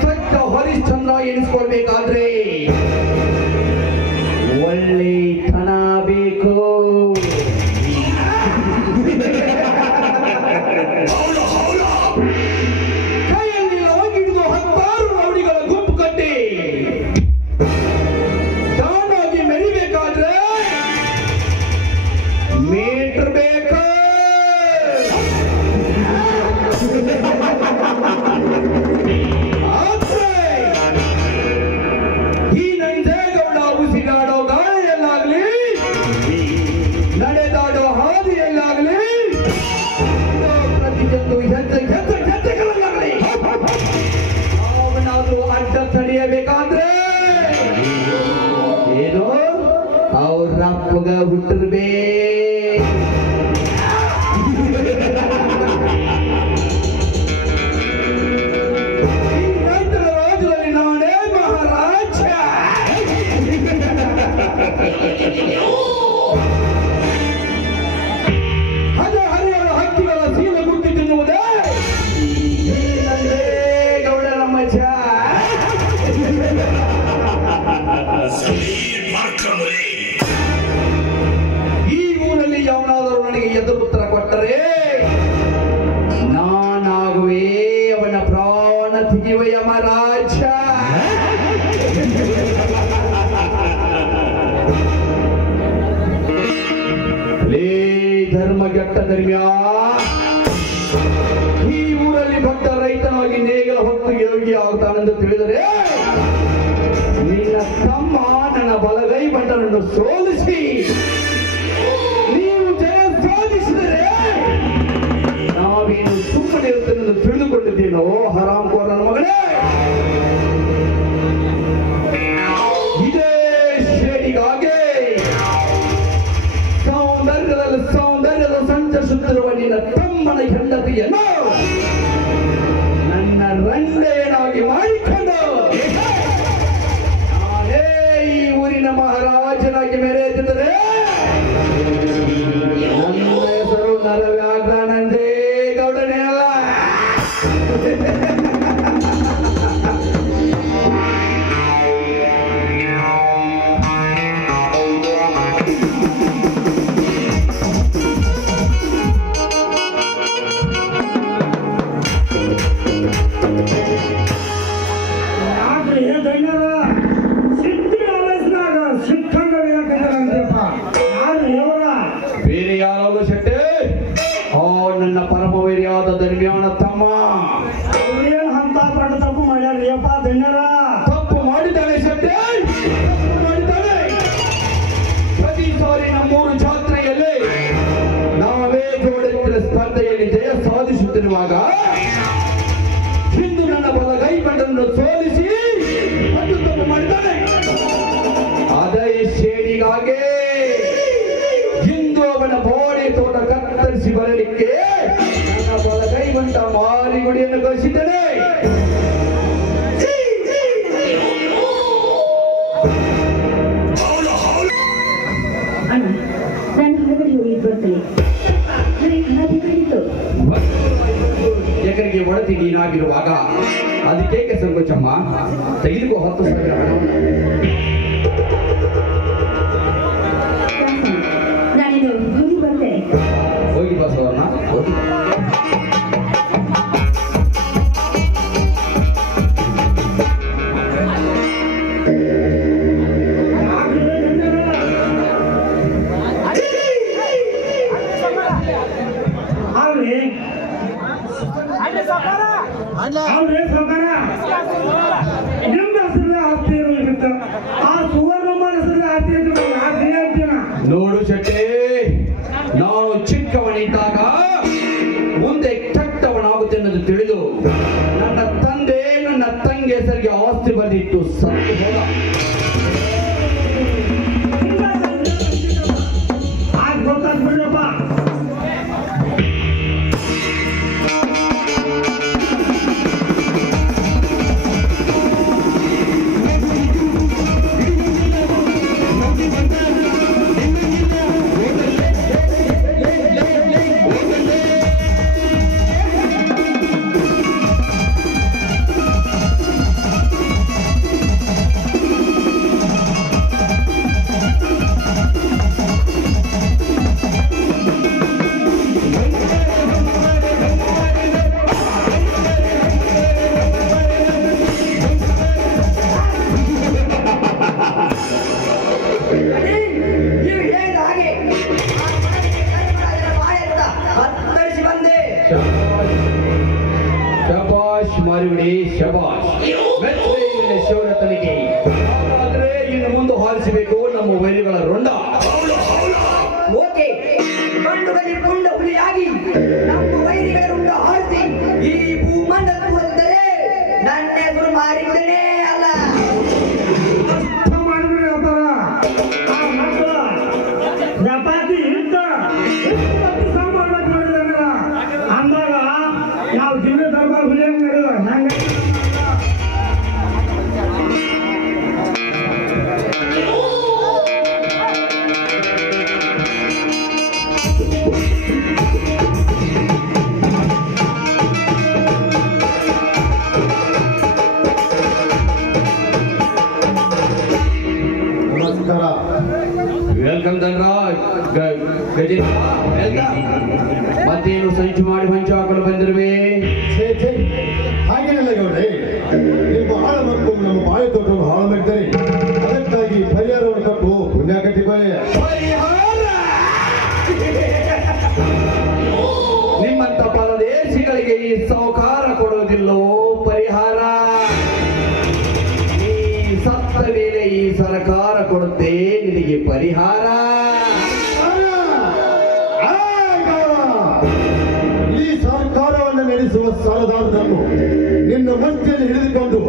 ಸ್ವಚ್ಛ ಹರಿಶ್ಚಂದ್ರ ಎನಿಸ್ಕೊಳ್ಬೇಕಾದ್ರೆ ಒಳ್ಳೆ ತನ ಬೇಕು. ಕೈಯಲ್ಲಿ ಲವಂಗಿಡಿದು 10 ರೌಡಿಗಳ ಗುಂಪು ಕಟ್ಟಿ ತಾನಾಗಿ ಮೆರಿಬೇಕಾದ್ರೆ ಮೀಟರ್ ಬೇಕು. ಈ ನಂಜೇಗೌಡ ಉಸಿರಾಡೋ ಗಾಳಿಯಲ್ಲಾಗ್ಲಿ ನಡೆದಾಡೋ ಹಾದಿಯಲ್ಲಾಗ್ಲಿ ಪ್ರತಿಯೊಂದು ಹೆಜ್ಜೆಗಳಲ್ಲಾಗಲಿ ಅವನಾದ್ರೂ ಅಡ್ಡ ತಡೆಯಬೇಕಾದ್ರೆ ಏನೋ ಅವ್ರ ಅಪ್ಪಗ ಹುಟ್ಟಿರ್ಬೇಕು. ಹರಿಹರ ಹಕ್ಕಿಗಳ ಸೀಲ ಗುಟ್ಟಿ ತಿನ್ನುವುದೇ ಗೌಡರ ಮಜ. ಈ ಊರಲ್ಲಿ ಯಾವನಾದರೂ ನನಗೆ ಎದುರು ಉತ್ತರ ಕೊಟ್ಟರೆ ನಾನಾಗುವೆ ಅವನ ಪ್ರಾಣ ತೆಗೆಯುವ ಯಮರಾಜ. ಧರ್ಮಗೆಟ್ಟ ಧರ್ಮ್ಯ, ಈ ಊರಲ್ಲಿ ಭಕ್ತ ರೈತನಾಗಿ ನೇಗಿಲ ಹೊತ್ತು ಯೋಗಿ ಆಗ್ತಾನೆಂದು ತಿಳಿದರೆ ನಿನ್ನ ತಮ್ಮ ನನ್ನ ಬಲಗೈ ಬಂಟನನ್ನು ಸೋಲಿಸಿ ನೀವು ಜಯ ಸಾಧಿಸಿದರೆ ನಾವೇನು ಸುಮ್ಮನೆ ಇರುತ್ತೇನೆಂದು ತಿಳಿದುಕೊಂಡಿದ್ದೀನೋ ಹರಾಮ್ಕೋರನ ಮಗಳೇ. ಇದೇ ಶ್ರೇಣಿಗಾಗಿ ಸೌಂದರ್ಯದ ಸಂಚರಿಸುತ್ತಿರುವ ನಿನ್ನ ತಮ್ಮನ ಹೆಂಡತಿಯನ್ನು ನನ್ನ ರಂಡೆಯನಾಗಿ ಮಾಡಿಕೊಂಡು ನಾನೇ ಈ ಊರಿನ ಮಹಾರಾಜನಾಗಿ ಮೆರೆಯುತ್ತಿದ್ದರೆ ನನ್ನ ಹೆಸರು ನರವ್ಯಾಘ್ರ ನಂಜೇಗೌಡನೇ ಅಲ್ಲ. ಬೇರೆ ಯಾರಲ್ಲೂ ಶೆಟ್ಟಿ, ನನ್ನ ಪರಮವೀರ್ಯಾದ ಧರ್ಮ್ಯಾನ ತಮ್ಮ. ಅವ್ರೇನ್ ಅಂತ ಪಟ್ಟ ತಪ್ಪು ಮಾಡ್ಯಾರಪ್ಪ ಧನ್ಯರ. ತಪ್ಪು ಮಾಡಿದ್ದಾನೆ ಶೆಟ್ಟಿ, ಮಾಡಿದ್ದಾನೆ. ಪ್ರತಿ ಸಾರಿ ನಮ್ಮೂರು ಜಾತ್ರೆಯಲ್ಲಿ ನಾವೇ ಜೋಡೆತ್ತಿನ ಸ್ಪರ್ಧೆಯಲ್ಲಿ ಜಯ ಸಾಧಿಸುತ್ತಿರುವಾಗ ಹಿಂದೂ ನನ್ನ ಬಲಗೈ ಬಂಡನ್ನು ಸೋಲಿಸಿ ಅದು ತಪ್ಪು ಮಾಡಿದ್ದಾನೆ. ಅದೇ ಶೇಡಿಗಾಗಿ ಹಿಂದೂ ಅವನ ಬೋಡಿ ತೋಟ ಕತ್ತರಿಸಿ ಬರಲಿಕ್ಕೆ ನನ್ನ ಬಲಗೈ ಬಂಟ ಮಾರಿಗುಡಿಯನ್ನು ಕಳಿಸಿದ್ದೇನೆ. ಎಕರೆಗೆ ಒಡತಿ ನೀನಾಗಿರುವಾಗ ಅದಕ್ಕೇಕೆ ಸಂಕೋಚಮ್ಮ? ತೆಗೆದುಕೋ 10,000 ಹಣ. ಹೋಗಿ ಬಸವಣ್ಣ, ಹೋಗಿ. ನೋಡು ಶೆಟ್ಟಿ, ನಾನು ಚಿಕ್ಕವನಿದ್ದಾಗ ಮುಂದೆ ಕೆಟ್ಟವನಾಗುತ್ತೇನೆಂದು ತಿಳಿದು ನನ್ನ ತಂದೆ ನನ್ನ ತಂಗಿ ಹೆಸರಿಗೆ ಆಸ್ತಿ ಬಂದಿತ್ತು, ಸತ್ತು ಹೋದ. ಮಾರಿಬಿಡಿ. ಶಬಾಷ್, ಮೆಚ್ಚುಗೆ ನಿನ್ನ ಶೌರ್ಯತನಿಗೆ. ಹಾಗಾದ್ರೆ ಇನ್ನು ಮುಂದೆ ಹಾರಿಸಬೇಕು ನಮ್ಮ ವೈರಿಗಳ ರೊಂಡ. ಓಕೆ, ಗಂಡುಗಲಿ ಪುಂಡ ಹುಲಿಯಾಗಿ ನಮ್ಮ ವೈರಿಗಳ ರುಂಡ ಹಾರಿಸಿ ಈ ಭೂಮಂಡಲ ತೋರಿದರೆ ನನ್ನ ಹೆಸರು ಮಾರಿದ್ದೇನೆ ಅಲ್ಲ. ಮಾಡಿಬಿಡ್ರಿ ಅಂತಾರ ಆ ಮಕ್ಕಳ ಚಪಾತಿ ಹಿಟ್ಟ ಎಷ್ಟು ಸಾಂಬಾರ್ ಮಾಡಿದ್ರೆ ಅಂದಾಗ ನಾವು ದಿನ ದರ್ಬಾರ್ ಹುಲಿಯಂಗ್ ನಡೆದ ಹೆಂಗ ವೆಲ್ಕಮ್ ಧನರಾಜ್. ಗಜೇಂದ್ರ ವೆಲ್ಕಮ್. ಮತ್ತೇನು ಸಂಚು ಮಾಡಿ ಹೊಂಚು ಹಾಕಲು ಬಂದಿರುವೆ? ಹಾಗೇನಿಲ್ಲ ಗೌಡ್ರೆ, ನಿಮ್ಮ ಹಾಳ ಮಕ್ಕಳು ನಮ್ಮ ಬಾಳೆ ತೋಟವನ್ನು ಹಾಳು ಮಾಡಿದ್ದಾರೆ. ಅದಕ್ಕಾಗಿ ಪರಿಹಾರವನ್ನು ಕೊಟ್ಟು ಪುಣ್ಯ ಕಟ್ಟಿಕೊಳ್ಳಿ. ನಿಮ್ಮಂತ ಪರದೇಶಿಗಳಿಗೆ ಈ ಸಹಕಾರ ಕೊಡುವುದಿಲ್ಲೋ ಪರಿಹಾರ? ಈ ಸತ್ತ ಮೇಲೆ ಈ ಸರ್ಕಾರ ಕೊಡುತ್ತೆ ನಿನಗೆ ಪರಿಹಾರ. ಈ ಸರ್ಕಾರವನ್ನು ನಡೆಸುವ ಸಾಲದಾರರನ್ನು ನಿನ್ನ ಮಂಚೆಯಲ್ಲಿ ಹಿಡಿದುಕೊಂಡು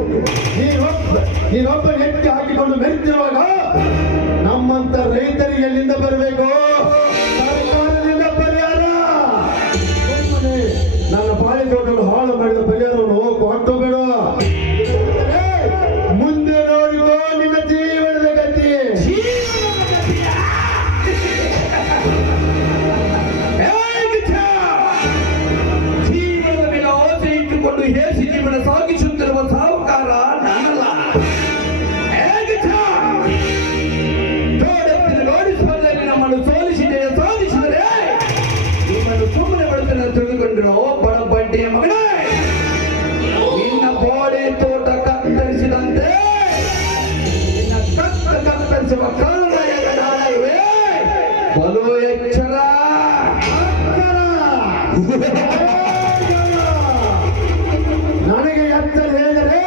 ನೀನೊಬ್ಬ ನೆಟ್ಟಿ ಹಾಕಿಕೊಂಡು ಮೆರೆತಿರುವಾಗ ನಮ್ಮಂತ ರೈತರಿಗೆ ಎಲ್ಲಿಂದ ಬರಬೇಕು? ಸರ್ಕಾರದಿಂದ ಪರಿಹಾರ. ಸುಮ್ಮನೆ ನನ್ನ ಬಾಳೆ ತೋಟವನ್ನು ಹಾಳು ಮಾಡಿದ ಪರಿಹಾರವನ್ನು ಕೊಟ್ಟು ಬೇಡ. ಮುಂದೆ ನೋಡಿಕೋ ನಿನ್ನ ಜೀವನದ ಗತಿ. ಜೀವನದ ಮೇಲೆ ಆಸೆ ಇಟ್ಟುಕೊಂಡು ಹೇಸಿ ಜೀವನ ಸಾಗಿಸುತ್ತಿರುವ ಸಾಹುಕಾರ ನಾನಲ್ಲ. ನೋಡಿ ಸ್ಪರ್ಧೆಯಲ್ಲಿ ನಮ್ಮನ್ನು ಸಾಧಿಸಿದರೆ ನಿಮ್ಮನ್ನು ಸುಮ್ಮನೆ ಬರುತ್ತೇನೆ ತಿಳಿದುಕೊಂಡಿರೋ ಬಡ ಬಡ್ಡಿಯ ಮಗನೇ. ನಿನ್ನ ಬಾಳೆ ತೋಟ ಕತ್ತರಿಸಿದಂತೆ ನಿನ್ನ ಕತ್ತರಿಸುವ ಕರುಣೆಯ ನಾಳೆ ಬಲು ಎಚ್ಚರ. ನನಗೆ ಎಚ್ಚರ ಹೇಳಿದರೆ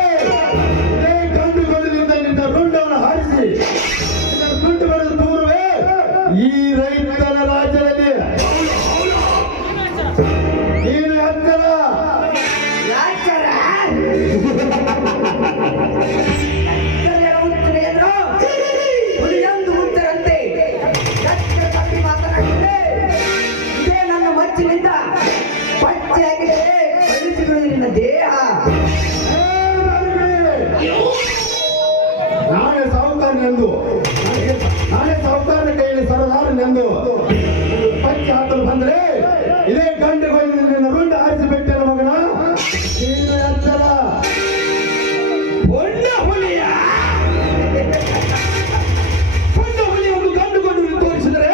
ಇದೇ ಗಂಡುಗಳಿಂದ ನಿನ್ನ ರುಂಡವನ್ನು ಹಾರಿಸಿ ದುಡ್ಡು ಬರೆದು ದೂರವೇ ಈ ರೈತನ ರಾಜ್ಯದಲ್ಲಿ. ನೀನು ಎಚ್ಚರ. ಲಾಚರ ಹುಲಿಯೊಂದು ಹುಚ್ಚರಂತೆ ಎಚ್ಚರ ತಪ್ಪಿ ಮಾತನಾಡಿದರೆ ಇದೇ ನನ್ನ ಮಚ್ಚಿನಿಂದ ಪಚ್ಚೆಯಾಗಿದೆ ಬಲಿಸಿಗಳು ನಿನ್ನ ದೇಹ. ನಾನೇ ಸಾಹುಕಾರನೆಂದು ನಾನೇ ಸಾಹುಕಾರನ ಕೈಯಲ್ಲಿ ಸರದಾರನೆಂದು ಪಚ್ಚಿ ಹಾಕಲು ಬಂದರೆ ಇದೇ ಗಂಡುಗಳಿಂದ ನಿನ್ನ ರುಂಡ ಹಾರಿಸಿ ಬಿಟ್ಟೆ ಮಗನ. ನೀನು ಎಚ್ಚರ. ಹೊಂಡ ಹುಲಿಯನ್ನು ಗಂಡುಕೊಂಡು ತೋರಿಸಿದರೆ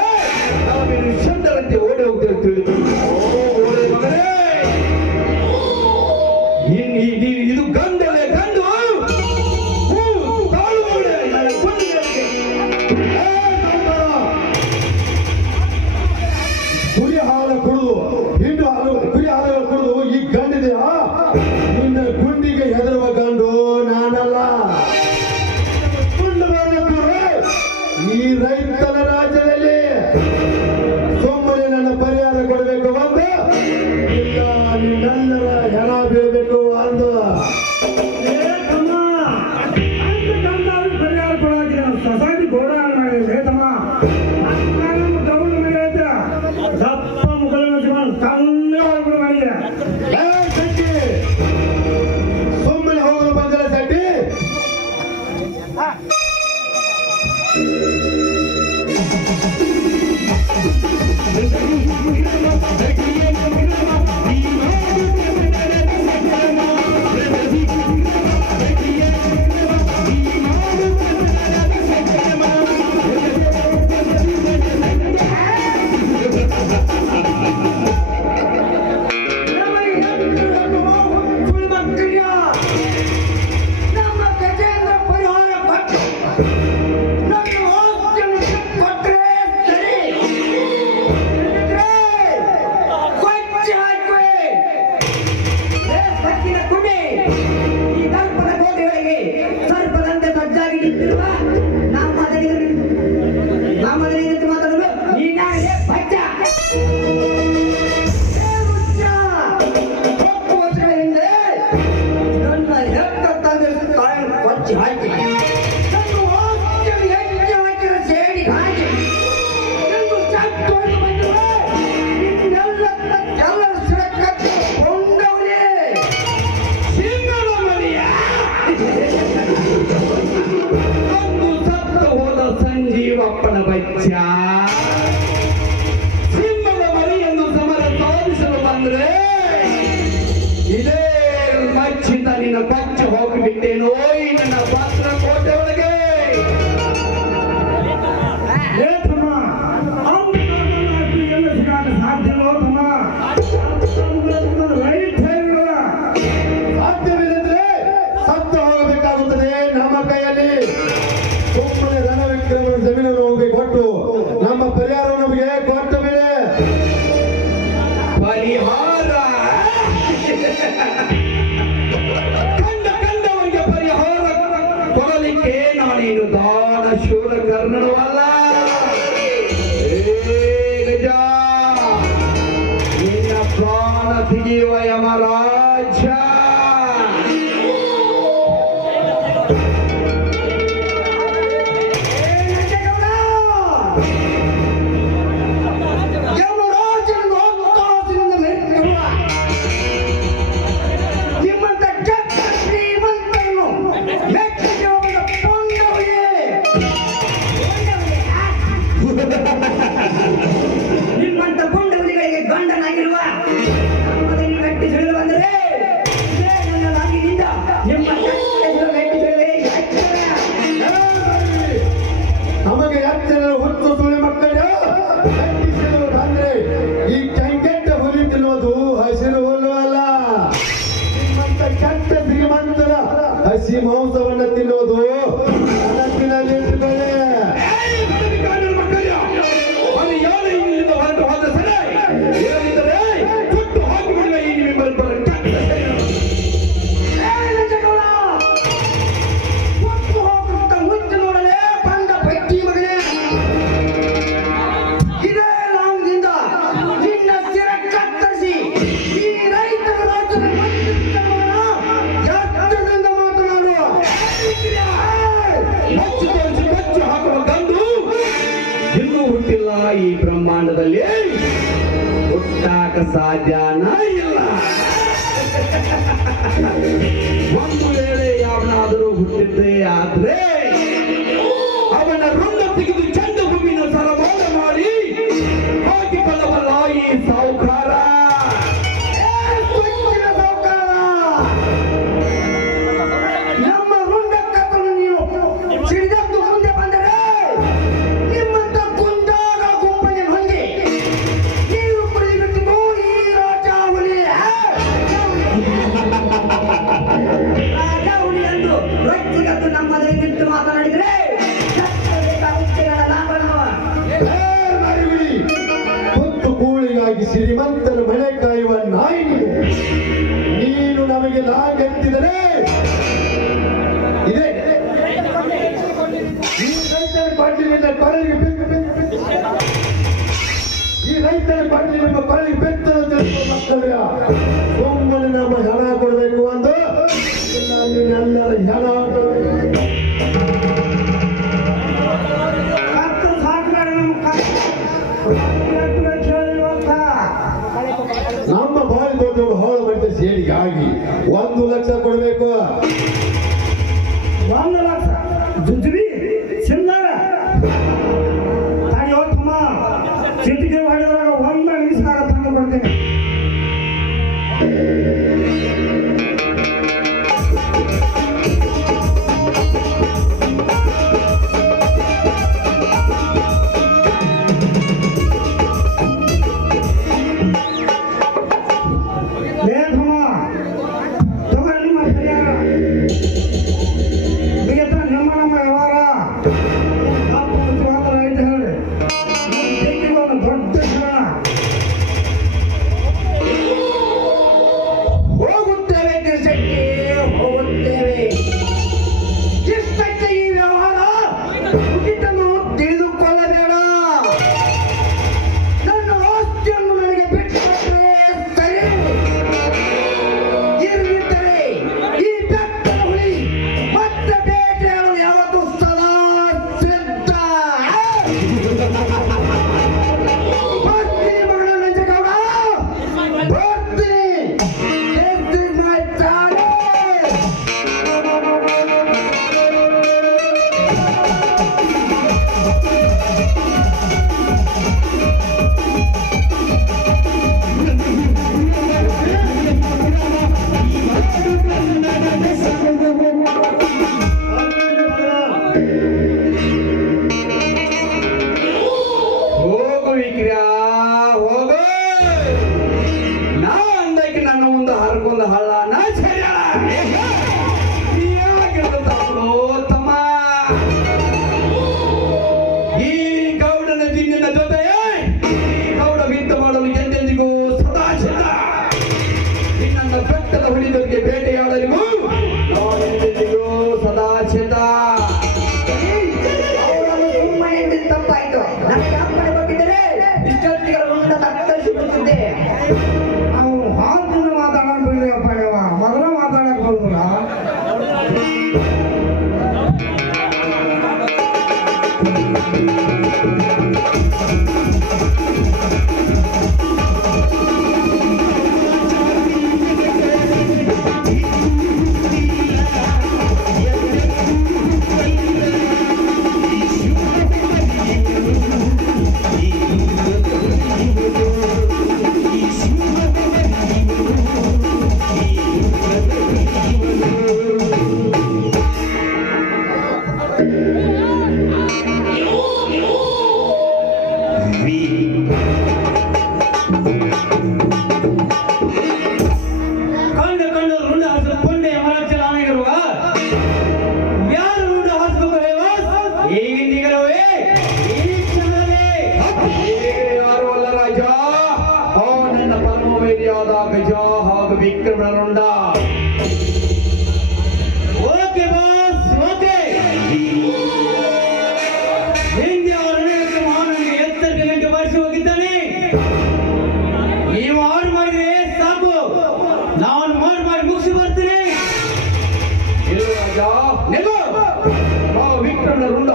ನಾವು ಶಬ್ದರಂತೆ ಓಡಿ ಹೋಗ್ತೇವೆ ತಿಳಿದುಕೊಂಡು. ಮಗನೇ, ಇದು ಗಂಡಲೇ ಗಂಡು. ಕುರಿ ಹಾಲು ಕುಡಿದು ಕುರಿ ಹಾಲು ಕುಡಿದು ಈ ಗಂಡಿದೆಯಾ? ನಿನ್ನ ಗುಂಡಿಗೆ ಹೆದರುವ ಗಂಡು ನಾನಲ್ಲ. ಗುಂಡು ಬರಲಿಕ್ಕೆ ಈ ರೈತನ ರಾಜ್ಯದಲ್ಲಿ ಸುಮ್ಮನೆ ನನ್ನ ಪರಿಹಾರ ಕೊಡಬೇಕು ಒಂದು, ಇಲ್ಲ ನಿನ್ನೆಲ್ಲರ ಹೆಣ ಬೀಳಬೇಕು ಒಂದು. ಪರಿಹಾರ ಕೊಡಾಕಿದೆ ಸೊಸೈಟಿ ಗೋಡ ತಮ್ಮ ದಪ್ಪ ಮುಖದ ತಂಗ ಮಾಡಿದೆ. ಸುಮ್ಮನೆ ಹೋಗಲು ಬಂದರೆ ಸಟ್ಟಿ. ಅಪ್ಪನ ಬಚ್ಚ ಸಿಂಹದ ಮರಿಯನ್ನು ಸಮರ ಸಾಧಿಸಲು ಬಂದ್ರೆ ಇದೇ ಮಚ್ಚಿಂದ ನಿನ್ನ ಬಚ್ಚ ಹೋಗಿಬಿಟ್ಟೇನೋ ಈ ನನ್ನ ಪಾತ್ರ ಕೋಟೆ ಒಳಗೆ. ಸಾಧ್ಯವಿಲ್ಲದ್ರೆ ಸತ್ತು ಹೋಗಬೇಕಾಗುತ್ತದೆ ನಮ್ಮ ಕೈಯಲ್ಲಿ. ಸುಮ್ಮನೆ ರಣವಿಕ್ರಮನ ಜಮೀನನ್ನು ಹೋಗಿ ಕೊಟ್ಟು ನಮ್ಮ ಪರಿಹಾರ ನಮಗೆ ಕೊಟ್ಟ ಮೇಲೆ ಪರಿಹಾರ ಕಂಡವರಿಗೆ ಪರಿಹಾರ ಕೊಡಲಿಕ್ಕೆ ನಾನೇನು ದಾನ ಶೂರ ಕರ್ಣನೂ ಅಲ್ಲ. ಗಜ ನಿನ್ನ ಪ್ರಾಣ ತೆಗೆಯುವ ಯಮರಾಜ. ನಿಮ್ಮಂತ ಕೊಂಡವಲಿಗಳಿಗೆ ಗಂಡನಾಗಿರುವ ಗಟ್ಟಿ ಸುಳಿದು ಬಂದರೆ ನನ್ನ ನಾಗಿನಿಂದ ನಿಮ್ಮ ಗಟ್ಟಿ ಸುಳಿವೆ ನಮಗೆ ಎಚ್ಚರ ಹುಟ್ಟು ಸುಳಿ ಮಕ್ಕಳು ಅಂದ್ರೆ ಈ ಕೆಂಗೆಟ್ಟ ಹುಲಿ ತಿನ್ನೋದು ಹಸಿರು ಹುಲ್ಲು ಅಲ್ಲ. ನಿಮ್ಮಂತ ಕೆಟ್ಟ ಶ್ರೀಮಂತರ ಹಸಿ ಮಾಂಸವನ್ನ ತಿನ್ನೋದು ಮನಸ್ಸಿನಲ್ಲಿ ಇಟ್ಟುಕೊಳ್ಳಿ. ಈ ಬ್ರಹ್ಮಾಂಡದಲ್ಲಿ ಹುಟ್ಟಾಕ ಸಾಧ್ಯನ ಇಲ್ಲ. ಒಂದು ವೇಳೆ ಯಾವನಾದರೂ ಹುಟ್ಟಿದ್ದೇ ಆದ್ರೆ ಅವನ ಋಣ ತೆಗೆದು ಚಂದ್ರಭೂಮಿನ ಸರಬರಾಜು ಮಾಡಿ ಹಾಕಿಕೊಳ್ಳಬಲ್ಲ ಈ ಸಾಹುಕಾರ. ನಮ್ಮ ರುಂಡ ಕತ್ತಲು ನೀವು ಸಿಡಿದದ್ದು ಮುಂದೆ ಬಂದರೆ ನಿಮ್ಮಂತ ಗುಂಡಾಗ ಗುಂಪನೆ ಹೊಂದಿ ನೀರು ಕುಡಿಬಿಟ್ಟು ಈ ರಾಜ ಹುಲಿ ಎಂದು ರೊಚ್ಚಿಗದ್ದು ನಮ್ಮದೇ ನಿಂತು ಮಾತನಾಡಿದರೆ ಹೊತ್ತು ಕೂಳಿಗಾಗಿ ಶ್ರೀಮಂತನ ಮನೆ ಕಾಯುವ ನಾಯಿ ನೀನು ನಮಗೆ ಲಾಗೆತ್ತಿದರೆ ಇದೆ ಈ ರೈತರ ಪಾಟೀಲಿನ ಕೊರಳಿಗೆ ಈ ರೈತರ ಪಾಟೀಲಿ ನಿಮ್ಮ ಕೊರಳಿಗೆ ಬೆತ್ತಲು ತಿಳಿಸುವ ಮಕ್ಕಳ ಸುಮ್ಮನೆ ನಮ್ಮ ಹಣ ಕೊಡಬೇಕು ಅಂದು ಎಲ್ಲರ ಹಣ ನಮ್ಮ ಬಾಳಿ ದೊಡ್ಡವರು ಹಾಳು ಮಾಡಿದ ಸೇರಿಗಾಗಿ 1 ಲಕ್ಷ ಕೊಡಬೇಕು. 1 ಲಕ್ಷ ಜುಜ್ರಿ ಚಿಲ್ಲರ ತಾಯಿ ಹೋಗ್ತಮ್ಮ ಚಿಟಿಕೆ ಮಾಡಿದಾಗ 1 ನಿಮಿಷದಾಗ ತಂದು ಕೊಡ್ತೇನೆ. ನಮ್ಮ ವ್ಯವಹಾರ ಈ ಗೌಡನ ಜಿನ್ನಿನ ಜೊತೆ ಈ ಗೌಡ ಯುದ್ಧ ಮಾಡಲು ಎಂದೆಂದಿಗೂ ಸದಾ ಸಿದ್ಧ. ನಿನ್ನನ್ನು ಬೆಟ್ಟದ ಹುಲಿಗಳಿಗೆ ಬೇಟೆಯಾಡಲಿಗೂ ನಾನೆಂದೆಂದಿಗೂ ಸದಾ ಸಿದ್ಧ. ತಪ್ಪಾಯ್ತು. ನನಗೆ ಅಪ್ಪಣೆ ಕೊಟ್ಟಿದ್ದರೆ ಇಷ್ಟೊತ್ತಿಗೆ ಉಂಡ ತಕ್ಕಳಿಸಿಬಿಡುತ್ತಿದ್ದೆ. ಅವ್ನು ಹಾಕಿನ ಮಾತಾಡಕ್ ಬಿಡ್ರಿ ಅಪ್ಪ, ನೀವು ಮೊದಲ ಮಾತಾಡಕ್ ಬರುದಿಲ್ಲ.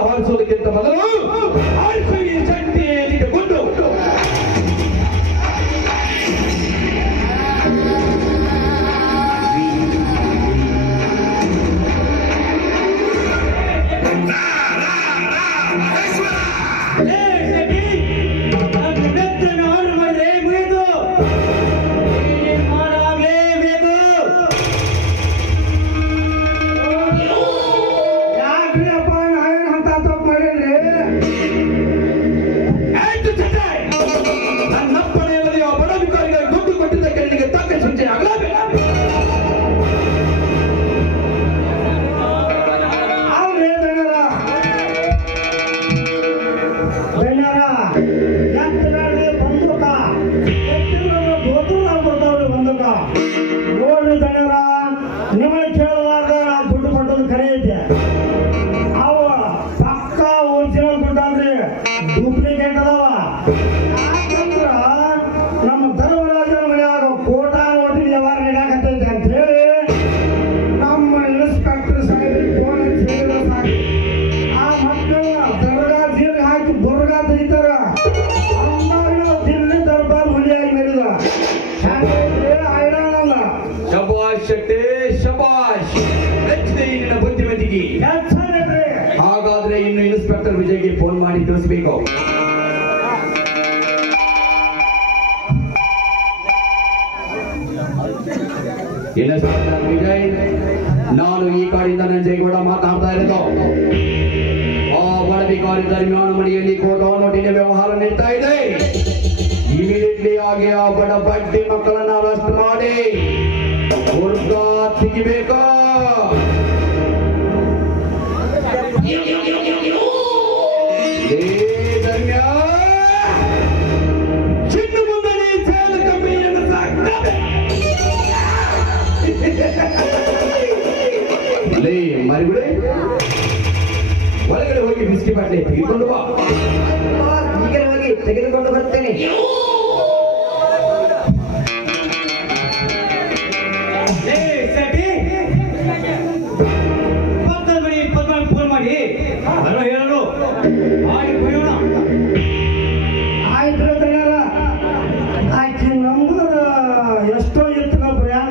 ಹಾರಿಸೋದಕ್ಕಿಂತ ಮೊದಲು ಶಕ್ತಿಗೆ ಕೊಂಡು ಹಾಗಾದ್ರೆ ಇನ್ನು ಇನ್ಸ್ಪೆಕ್ಟರ್ ವಿಜಯ್ಗೆ ಫೋನ್ ಮಾಡಿ ತಿಳಿಸಬೇಕು. ಇನ್ಸ್ಪೆಕ್ಟರ್ ವಿಜಯ್, ನಾನು ಈ ಕಾಡಿಂದ ನಂಜೇಗೌಡ ಮಾತನಾಡ್ತಾ ಇರೋದು. ಆ ವರದಿಗಾರಿದ ಜ್ಞಾನಮಣಿಯಲ್ಲಿ ಕೋಟಾ ನೋಟಿನ ವ್ಯವಹಾರ ನಡೀತಾ ಇದೆ. ಇಮಿಡಿಯೇಟ್ಲಿ ಆಗಿ ಆ ಬಡ ಬಡ್ಡಿ ಮಕ್ಕಳನ್ನ ಅರೆಸ್ಟ್ ಮಾಡಿ ಹುಡುಗ ತೆಗಿಬೇಕಾ? ಚಿನ್ನ ಮುಂದೆ ಸೇಲ ಕಮ್ಮಿಯನ್ನು ಸಾಕ್ತದೆ. ಮರಿಬಿಡೆ, ಒಳಗಡೆ ಹೋಗಿ ಬಿಸ್ಕಿ ಬಾಟ್ಲಿ ತೆಗೆದುಕೊಂಡು ಬಾ. ಈಗ ಹೋಗಿ ತೆಗೆದುಕೊಂಡು ಬರ್ತೇನೆ. ಫೋನ್ ಮಾಡಿ ಹೇಳಲು ಕೊಯ್ಯೋಣ. ಆಯ್ತು ತಯಾರ ಆಯ್ತು. ನಂಬರ್ ಎಷ್ಟೋ ಇತ್ತು ಪ್ರಯಾಣ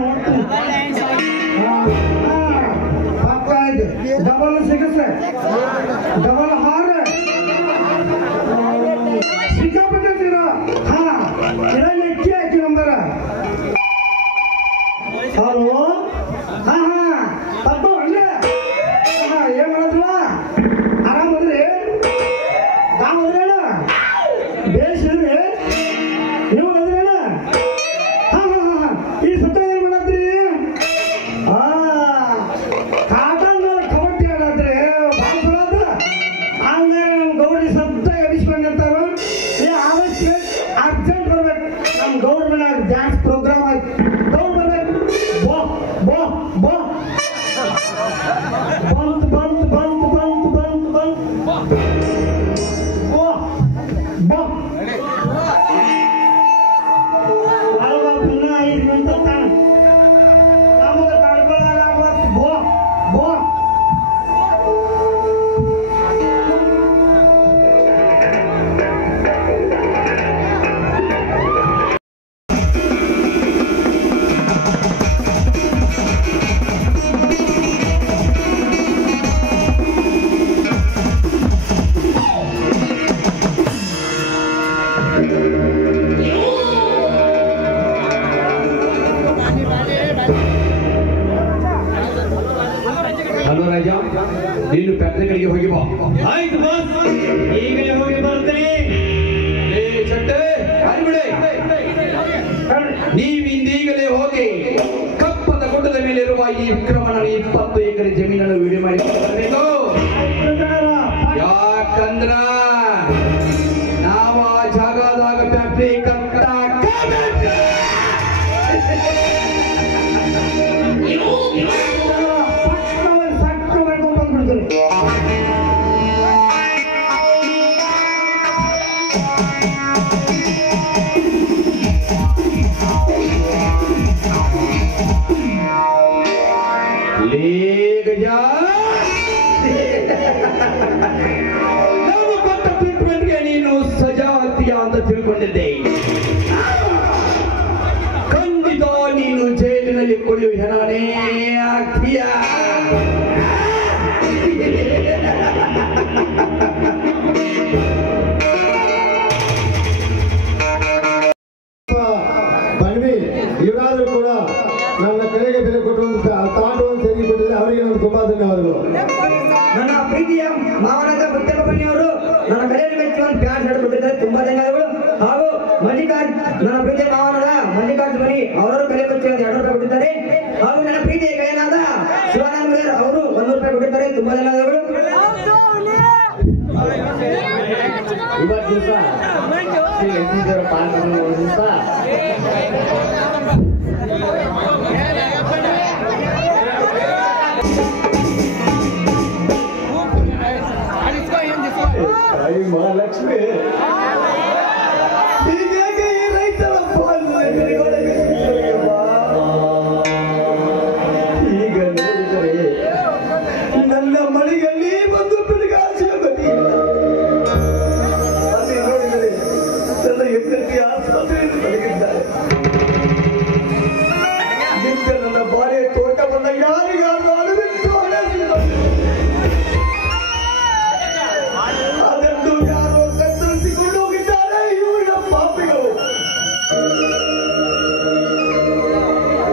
ಪಕ್ಕ ಆಯ್ತು. Double 6 double 6 ಸಿಕ್ಕಾಪಟ್ಟಿರ. ಹಾ ಎಕ್ಕಿ ಹಾಕಿ ನಂಬರ. ಹಲೋ, ಹಾ ಹಾ ಪಕ್ಕ ಅಲ್ಲೇ. ಏನ್ ಮಾಡತ್ವ? ಆರಾಮದ್ರಿ? ತಾವದ್ರೇನ? ಬೇಸಿದ್ರಿ? ನೀವು ಅದ್ರೇನ? ಹಾ ಹಾ ಹಾ. ಈ ಸುತ್ತ ಏನ್ ಮಾಡತ್ರಿ? ನೀನು ಫ್ಯಾಕ್ಟರಿಗಳಿಗೆ ಹೋಗಿ ಬಾ. ಆಯ್ತು ಬಾಸ್, ಈಗಲೇ ಹೋಗಿ ಬರ್ತೇನೆ. ಚಟ್ಟೆ ಬಿಡೆ, ನೀವಿಂದೀಗಲೇ ಹೋಗಿ ಕಪ್ಪದ ಗುಡ್ಡದ ಮೇಲೆ ಇರುವ ಈ ವಿಕ್ರಮನ 20 ಎಕರೆ ಜಮೀನನ್ನು ವಿಡಿ ಮಾಡಿ ಬರಬೇಕು. ಯಾಕಂದ್ರ ನಾವು ಆ ಜಾಗದಾಗ ಫ್ಯಾಕ್ಟರಿ ನಾವು ಕೊಟ್ಟ ಟ್ರೀಟ್ಮೆಂಟ್ಗೆ ನೀನು ಸಜಾ ಆಗ್ತೀಯ ಅಂತ ತಿಳ್ಕೊಂಡಿದ್ದೆ. ಖಂಡಿತ ನೀನು ಜೈಲಿನಲ್ಲಿ ಕುಳಿಯುವ ಹೆಣನೇ ಆಗ್ತೀಯ. ಇವರಾದ್ರೂ ಕೂಡ ನನ್ನ ಕಲೆಗೆ ಬೆಲೆ ಕೊಟ್ಟು ತಾಟವನ್ನು ತೆಗೆದು ಕೊಟ್ಟಿದ್ರೆ ಅವರಿಗೆ ನಾನು ತುಂಬಾ ಧನ್ಯವಾದಗಳು. ನನ್ನ ಪ್ರೀತಿಯ ಮಾವನದ ಮುತ್ತಪ್ಪ ಬನ್ನಿಯವರು ನನ್ನ ಕಲೆಯನ್ನು ಮೆಚ್ಚಿ ಒಂದು ಪ್ಯಾಡ್ ಶರ್ಟ್ ಕೊಟ್ಟಿದ್ದಾರೆ, ತುಂಬಾ ಧನ್ಯವಾದಗಳು. ಹಾಗೂ ನನ್ನ ಪ್ರೀತಿಯ ಮಾವನದ ಮಲ್ಲಿಕಾರ್ಜುನ ಬನ್ನಿ ಅವರು ಕಲೆ ಮೆಚ್ಚಿ ಒಂದು 200 ರೂಪಾಯಿ ಕೊಟ್ಟಿದ್ದಾರೆ. ಹಾಗೂ ನನ್ನ ಪ್ರೀತಿಯ ಗೆಳೆಯನಾದ ಶಿವಾನಂದ ಅವರು 100 ರೂಪಾಯಿ ಕೊಟ್ಟಿದ್ದಾರೆ, ತುಂಬಾ ಧನ್ಯವಾದಗಳು. ಇವತ್ತು ದಿವಸ ದಿವಸ ಮಹಾಲಕ್ಷ್ಮಿ ಹೀಗಾಗಿ ರೈತರ ಈಗ ನೋಡಿದರೆ ನನ್ನ ಮನೆಯಲ್ಲಿ ಒಂದು ಪಿಡುಗಾಸಿಯ ಗತಿ ಇಲ್ಲ. ಅಲ್ಲಿ ನೋಡಿದರೆ ನನ್ನ ಹೆಂಡತಿ ಆಸ್ಪತ್ರೆಯಲ್ಲಿ ಮಲಗಿದ್ದಾರೆ. ನಿತ್ಯ ನನ್ನ ಬಾಳೆ ತೋಟವನ್ನು ಯಾರಿಗಾದ್ರೂ ಅಡವಿಟ್ಟು ಹಣಸಿಲ್ಲ. ಅದನ್ನು ಯಾರೋ ಕತ್ತರಿಸಿಕೊಂಡು ಹೋಗಿದ್ದಾರೆ ಇವಳ ಪಾಪಿಗಳು.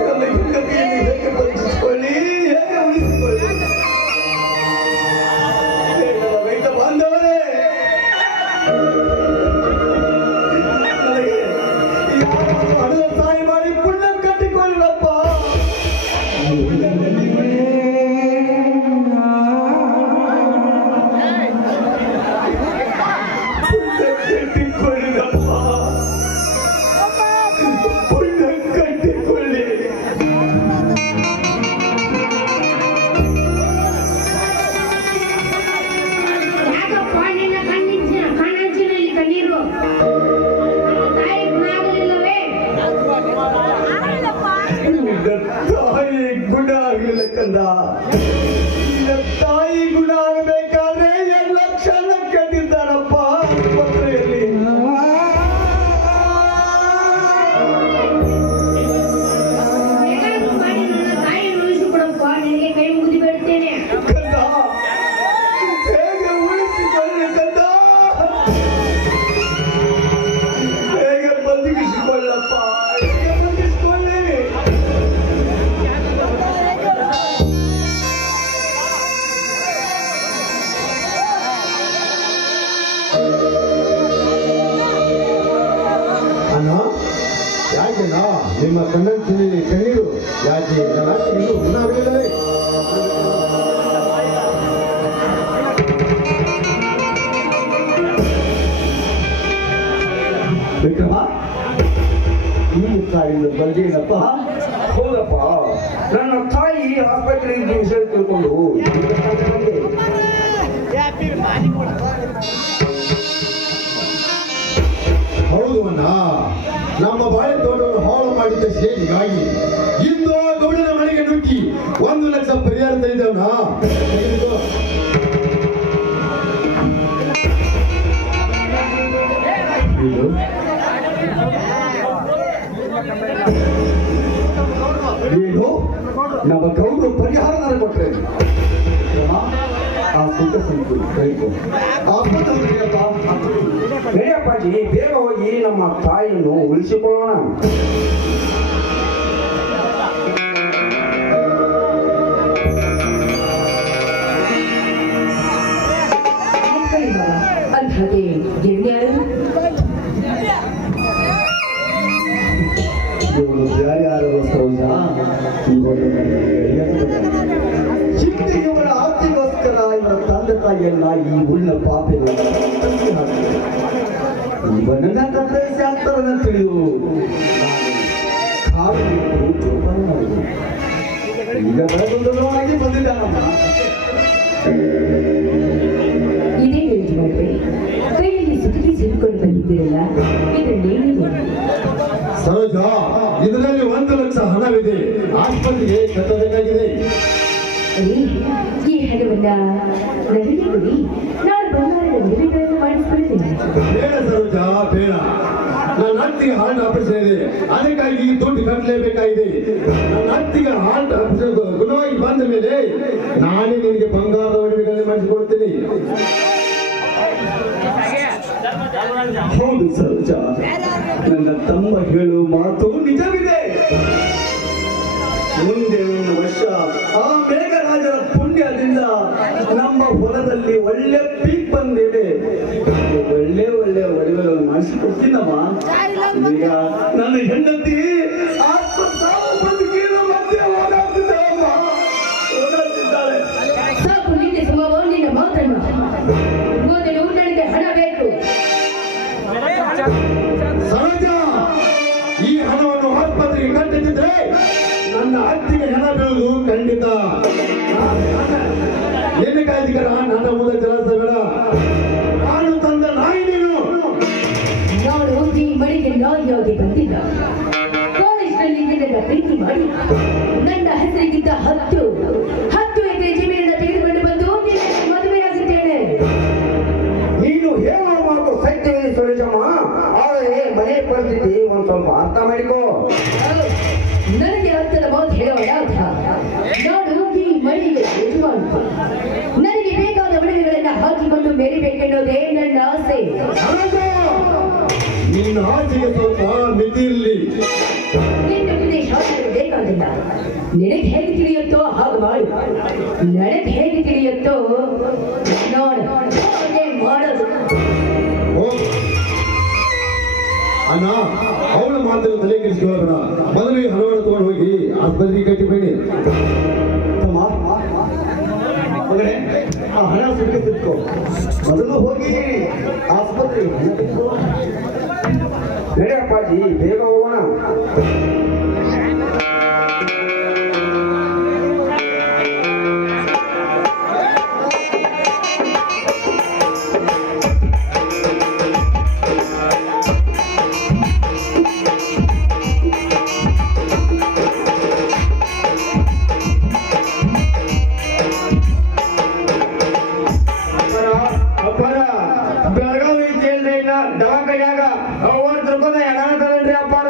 ನನ್ನ ಹೆಂಡತಿಯನ್ನು ಹೇಗೆ ಪರೀಕ್ಷಿಸಿಕೊಳ್ಳಿ, ಹೇಗೆ ಉಳಿಸಿಕೊಳ್ಳಿ? ರೈತ ಬಾಂಧವರೇ, ನನಗೆ ಯಾರಾದರೂ ಹಣದ ಸಹಾಯ ಮಾಡಿ ಪುಣ್ಯ ಕಟ್ಟಿಕೊಳ್ಳಪ್ಪ. ತಾಯಿ ಗುಣ ಆಗಲಿಲ್ಲ ಕಂದ. ತಾಯಿ ಗುಣ ಆಗಬೇಕಾದ್ರೆ ಎಲ್ಲ ಕ್ಷಣ ಕಟ್ಟಿದ್ದಾರಪ್ಪ ಆಸ್ಪತ್ರೆಯಲ್ಲಿ. ಕಂದ ಹೇಗೆ ಉಳಿಸಿಕೊಳ್ಳಿ ಕಂದ, ಹೇಗೆ ಬದುಕಿಸಿಕೊಳ್ಳಪ್ಪ, ಹೇಗೆ ಬದುಕಿಸಿಕೊಳ್ಳಿ. ಅಣ್ಣ ಯಾಕೆಣ್ಣ ನಿಮ್ಮ ಕಣ್ಣಲ್ಲಿ ಕಣ್ಣೀರು ಯಾಕೆ? ನನ್ನ ಇನ್ನೂ ಗುಣಾಗಲಿಲ್ಲವೇ? ವಿಕ್ರಮ, ಈ ತಾಯಿಯಿಂದ ಬಂದೇನಪ್ಪ? ಹೌದಪ್ಪ, ನನ್ನ ತಾಯಿ ಆಸ್ಪತ್ರೆಯಲ್ಲಿ ವಿಷಯ ತಿಳ್ಕೊಂಡು ಬಂದೆ. ಹೌದು ಅಣ್ಣ, ನಮ್ಮ ಬಾಳೆ ತೋಟವನ್ನು ಹಾಳು ಮಾಡಿದ್ದ ಸೇರಿಗಾಗಿ ಇಂದು ಆ ಗೌಡನ ಮನೆಗೆ ನುಗ್ಗಿ 1 ಲಕ್ಷ ಪರಿಹಾರ ತೆಗೆದವನ. ಏನು ನಮ್ಮ ಗೌರವ ಪರಿಹಾರ ಕೊಟ್ರೆ ಆ ಸುತ್ತ ನಡೆಯಪ್ಪಾಜಿ, ಬೇಗ ಹೋಗಿ ನಮ್ಮ ತಾಯಿಯನ್ನು ಉಳಿಸಿಕೊಳ್ಳೋಣ. ಹಿಂದೆ ಇವರ ಆಸ್ತಿಗೋಸ್ಕರ ಇವರ ತಂದೆ ತಾಯಿಯನ್ನ ಈ ಊರಿನ ಪಾಪಿನ ಇವನನ್ನ ಕತ್ತರಿಸಿ ಆಗ್ತಾರನ್ನ ತಿಳಿದು ಈಗ ಬೆಳಗೊಂದವಾಗಿ ಬಂದಿದ್ದಾನಮ್ಮ. ಇದೇ ಯಜಮಾನ್ರೆ, ಕೈಯಲ್ಲಿ ಸುತ್ತಿಗೆ ಸಿಕ್ಕೊಂಡು ಬಂದಿದ್ದೀರಲ್ಲ, ಇದರಲ್ಲೇನಿದೆ? ಸರೋಜ, ಇದರಲ್ಲಿ 1 ಲಕ್ಷ ಹಣವಿದೆ. ಆಸ್ಪತ್ರೆಗೆ ಕಟ್ಟಬೇಕಾಗಿದೆ. ಈ ಹಣವನ್ನ ನನಗೆ ಕೊಡಿ, ನಾನು ಬಂಗಾರದ ಮದುವೆಗಳನ್ನು ಮಾಡಿಸ್ಕೊಳ್ತೇನೆ. ಬೇಡ ಸರೋಜ, ಬೇಡ. ನನ್ನ ಅತ್ತಿಗೆ ಹಾರ್ಟ್ ಆಪರೇಷನ್ ಇದೆ, ಅದಕ್ಕಾಗಿ ದುಡ್ಡು ಕಟ್ಟಲೇಬೇಕಾಗಿದೆ. ನನ್ನ ಅತ್ತಿಗೆ ಹಾರ್ಟ್ ಆಪರೇಷನ್ ಗುಣವಾಗಿ ಬಂದ ಮೇಲೆ ನಾನೇ ನಿನಗೆ ಬಂಗಾರದ ಒಡವೆಗಳನ್ನು ಮಾಡಿಸಿಕೊಡ್ತೀನಿ. ಹೌದು ಸರೋಜ, ನನ್ನ ತಮ್ಮ ಹೇಳುವ ಮಾತು ನಿಜವಿದೆ. ಮುಂದೆ 1 ವರ್ಷ ಆ ಮೇಘರಾಜರ ಪುಣ್ಯದಿಂದ ನಮ್ಮ ಹೊಲದಲ್ಲಿ ಒಳ್ಳೆ ಪೀಕ್ ಬಂದಿದೆ. ಒಳ್ಳೆ ಒಳ್ಳೆ ಒಡವೆಗಳನ್ನು ಮಾಡಿಸಿಕೊಡ್ತೀನಮ್ಮ. ಈಗ ನನ್ನ ಹೆಂಡತಿ ಬದುಕಿನ ಮಧ್ಯೆ ಓಡಾಡ್ತಿದ್ದಾಳೆ. ಸಾಕು ನಿನ್ನೆ ಸುಮಾರು ನಿನ್ನ ಮಾತನ್ನು. ಮೊದಲು ನನಗೆ ಹಣ ಬೇಕು. ಸರೋಜ, ಈ ಹಣವನ್ನು ಆಸ್ಪತ್ರೆಗೆ ಕಟ್ಟಿದ್ರೆ ನನ್ನ ಅತ್ತಿಗೆ ಹಣ ಬೀಳುವುದು ಖಂಡಿತ. ನಿನ್ನ ಕಾಯ್ದಿಕರ ನನ್ನ ಮುಂದೆ ಕೆಲಸ ಬೇಡ. ನಾನು ತಂದ ನಾಯಿ ನೀನು. ನಾನು ಈ ಮನೆಗೆ ನಾಯಿಯಾಗಿ ಬಂದಿಲ್ಲ. ಕಾಲೇಜಿನಲ್ಲಿ ನಿನ್ನನ್ನು ಪ್ರೀತಿ ಮಾಡಿ ನನ್ನ ಹೆಸರಿಗಿಂತ 10 ಎಕರೆ ಜಮೀನನ್ನು ತೆಗೆದುಕೊಂಡು ಬಂದು ನಿನ್ನನ್ನು ಮದುವೆಯಾಗಿದ್ದೇನೆ. ನೀನು ಹೇಳುವ ಮಾತು ಸತ್ಯವೇ ಸುರೇಶಮ್ಮ, ಆದರೆ ಮನೆ ಪರಿಸ್ಥಿತಿ ಒಂದ್ ಸ್ವಲ್ಪ ಅರ್ಥ ಮಾಡಿಕೋ. ನನಗೆ ಅರ್ಥದ ಮಾತು ಹೇಳೋಣ. ನಾನು ಈ ಮನೆಗೆ ಯಜಮಾನ. ನನಗೆ ಬೇಕಾದ ಒಡವೆಗಳನ್ನ ಹಾಕಿಕೊಂಡು ಮೆರಿಬೇಕೆನ್ನೋದೇ ನನ್ನ ಆಸೆ. ಸರೋಜ, ನಿನ್ನ ಆಸೆಗೆ ಸ್ವಲ್ಪ ಮಿತಿ ಇರಲಿ. ನಿನ್ನ ಮುಂದೆ ಶಾಸ್ತ್ರ ಬೇಕಾಗಿಲ್ಲ. ನಿನಗೆ ಹೇಗೆ ತಿಳಿಯುತ್ತೋ ಹಾಗೆ ಮಾಡು. ನನಗೆ ಹೇಗೆ ತಿಳಿಯುತ್ತೋ ನಾನು ಹಾಗೆ ಮಾಡೋದು. ಹೋಗು. ಅಣ್ಣ, ಅವಳ ಮಾತನ್ನು ತಲೆ ಕೆಡಿಸಿಕೊಳ್ಳೋಣ. ಮೊದಲು ಹಣವನ್ನು ತಗೊಂಡು ಹೋಗಿ ಆಸ್ಪತ್ರೆಗೆ ಕಟ್ಟಿ ಬನ್ನಿ. ಮಗನೇ, ಆ ಹಣ ಸಿಕ್ಕೋ. ಮೊದಲು ಹೋಗಿ ಆಸ್ಪತ್ರೆಗೆ ನಡೆ ಅಪ್ಪಾಜಿ, ಬೇಗ ಹೋಗೋಣ. ಬೆಳಗಾವಿ ಜೈಲಿನ ದವಾಖಾನ್ಯಾಗ ಅವ್ರು ತಿಳ್ಕೊಂಡ ಹೆಣ ತಗೊಂಡ್ರಿ ಅಪ್ಪಾರ.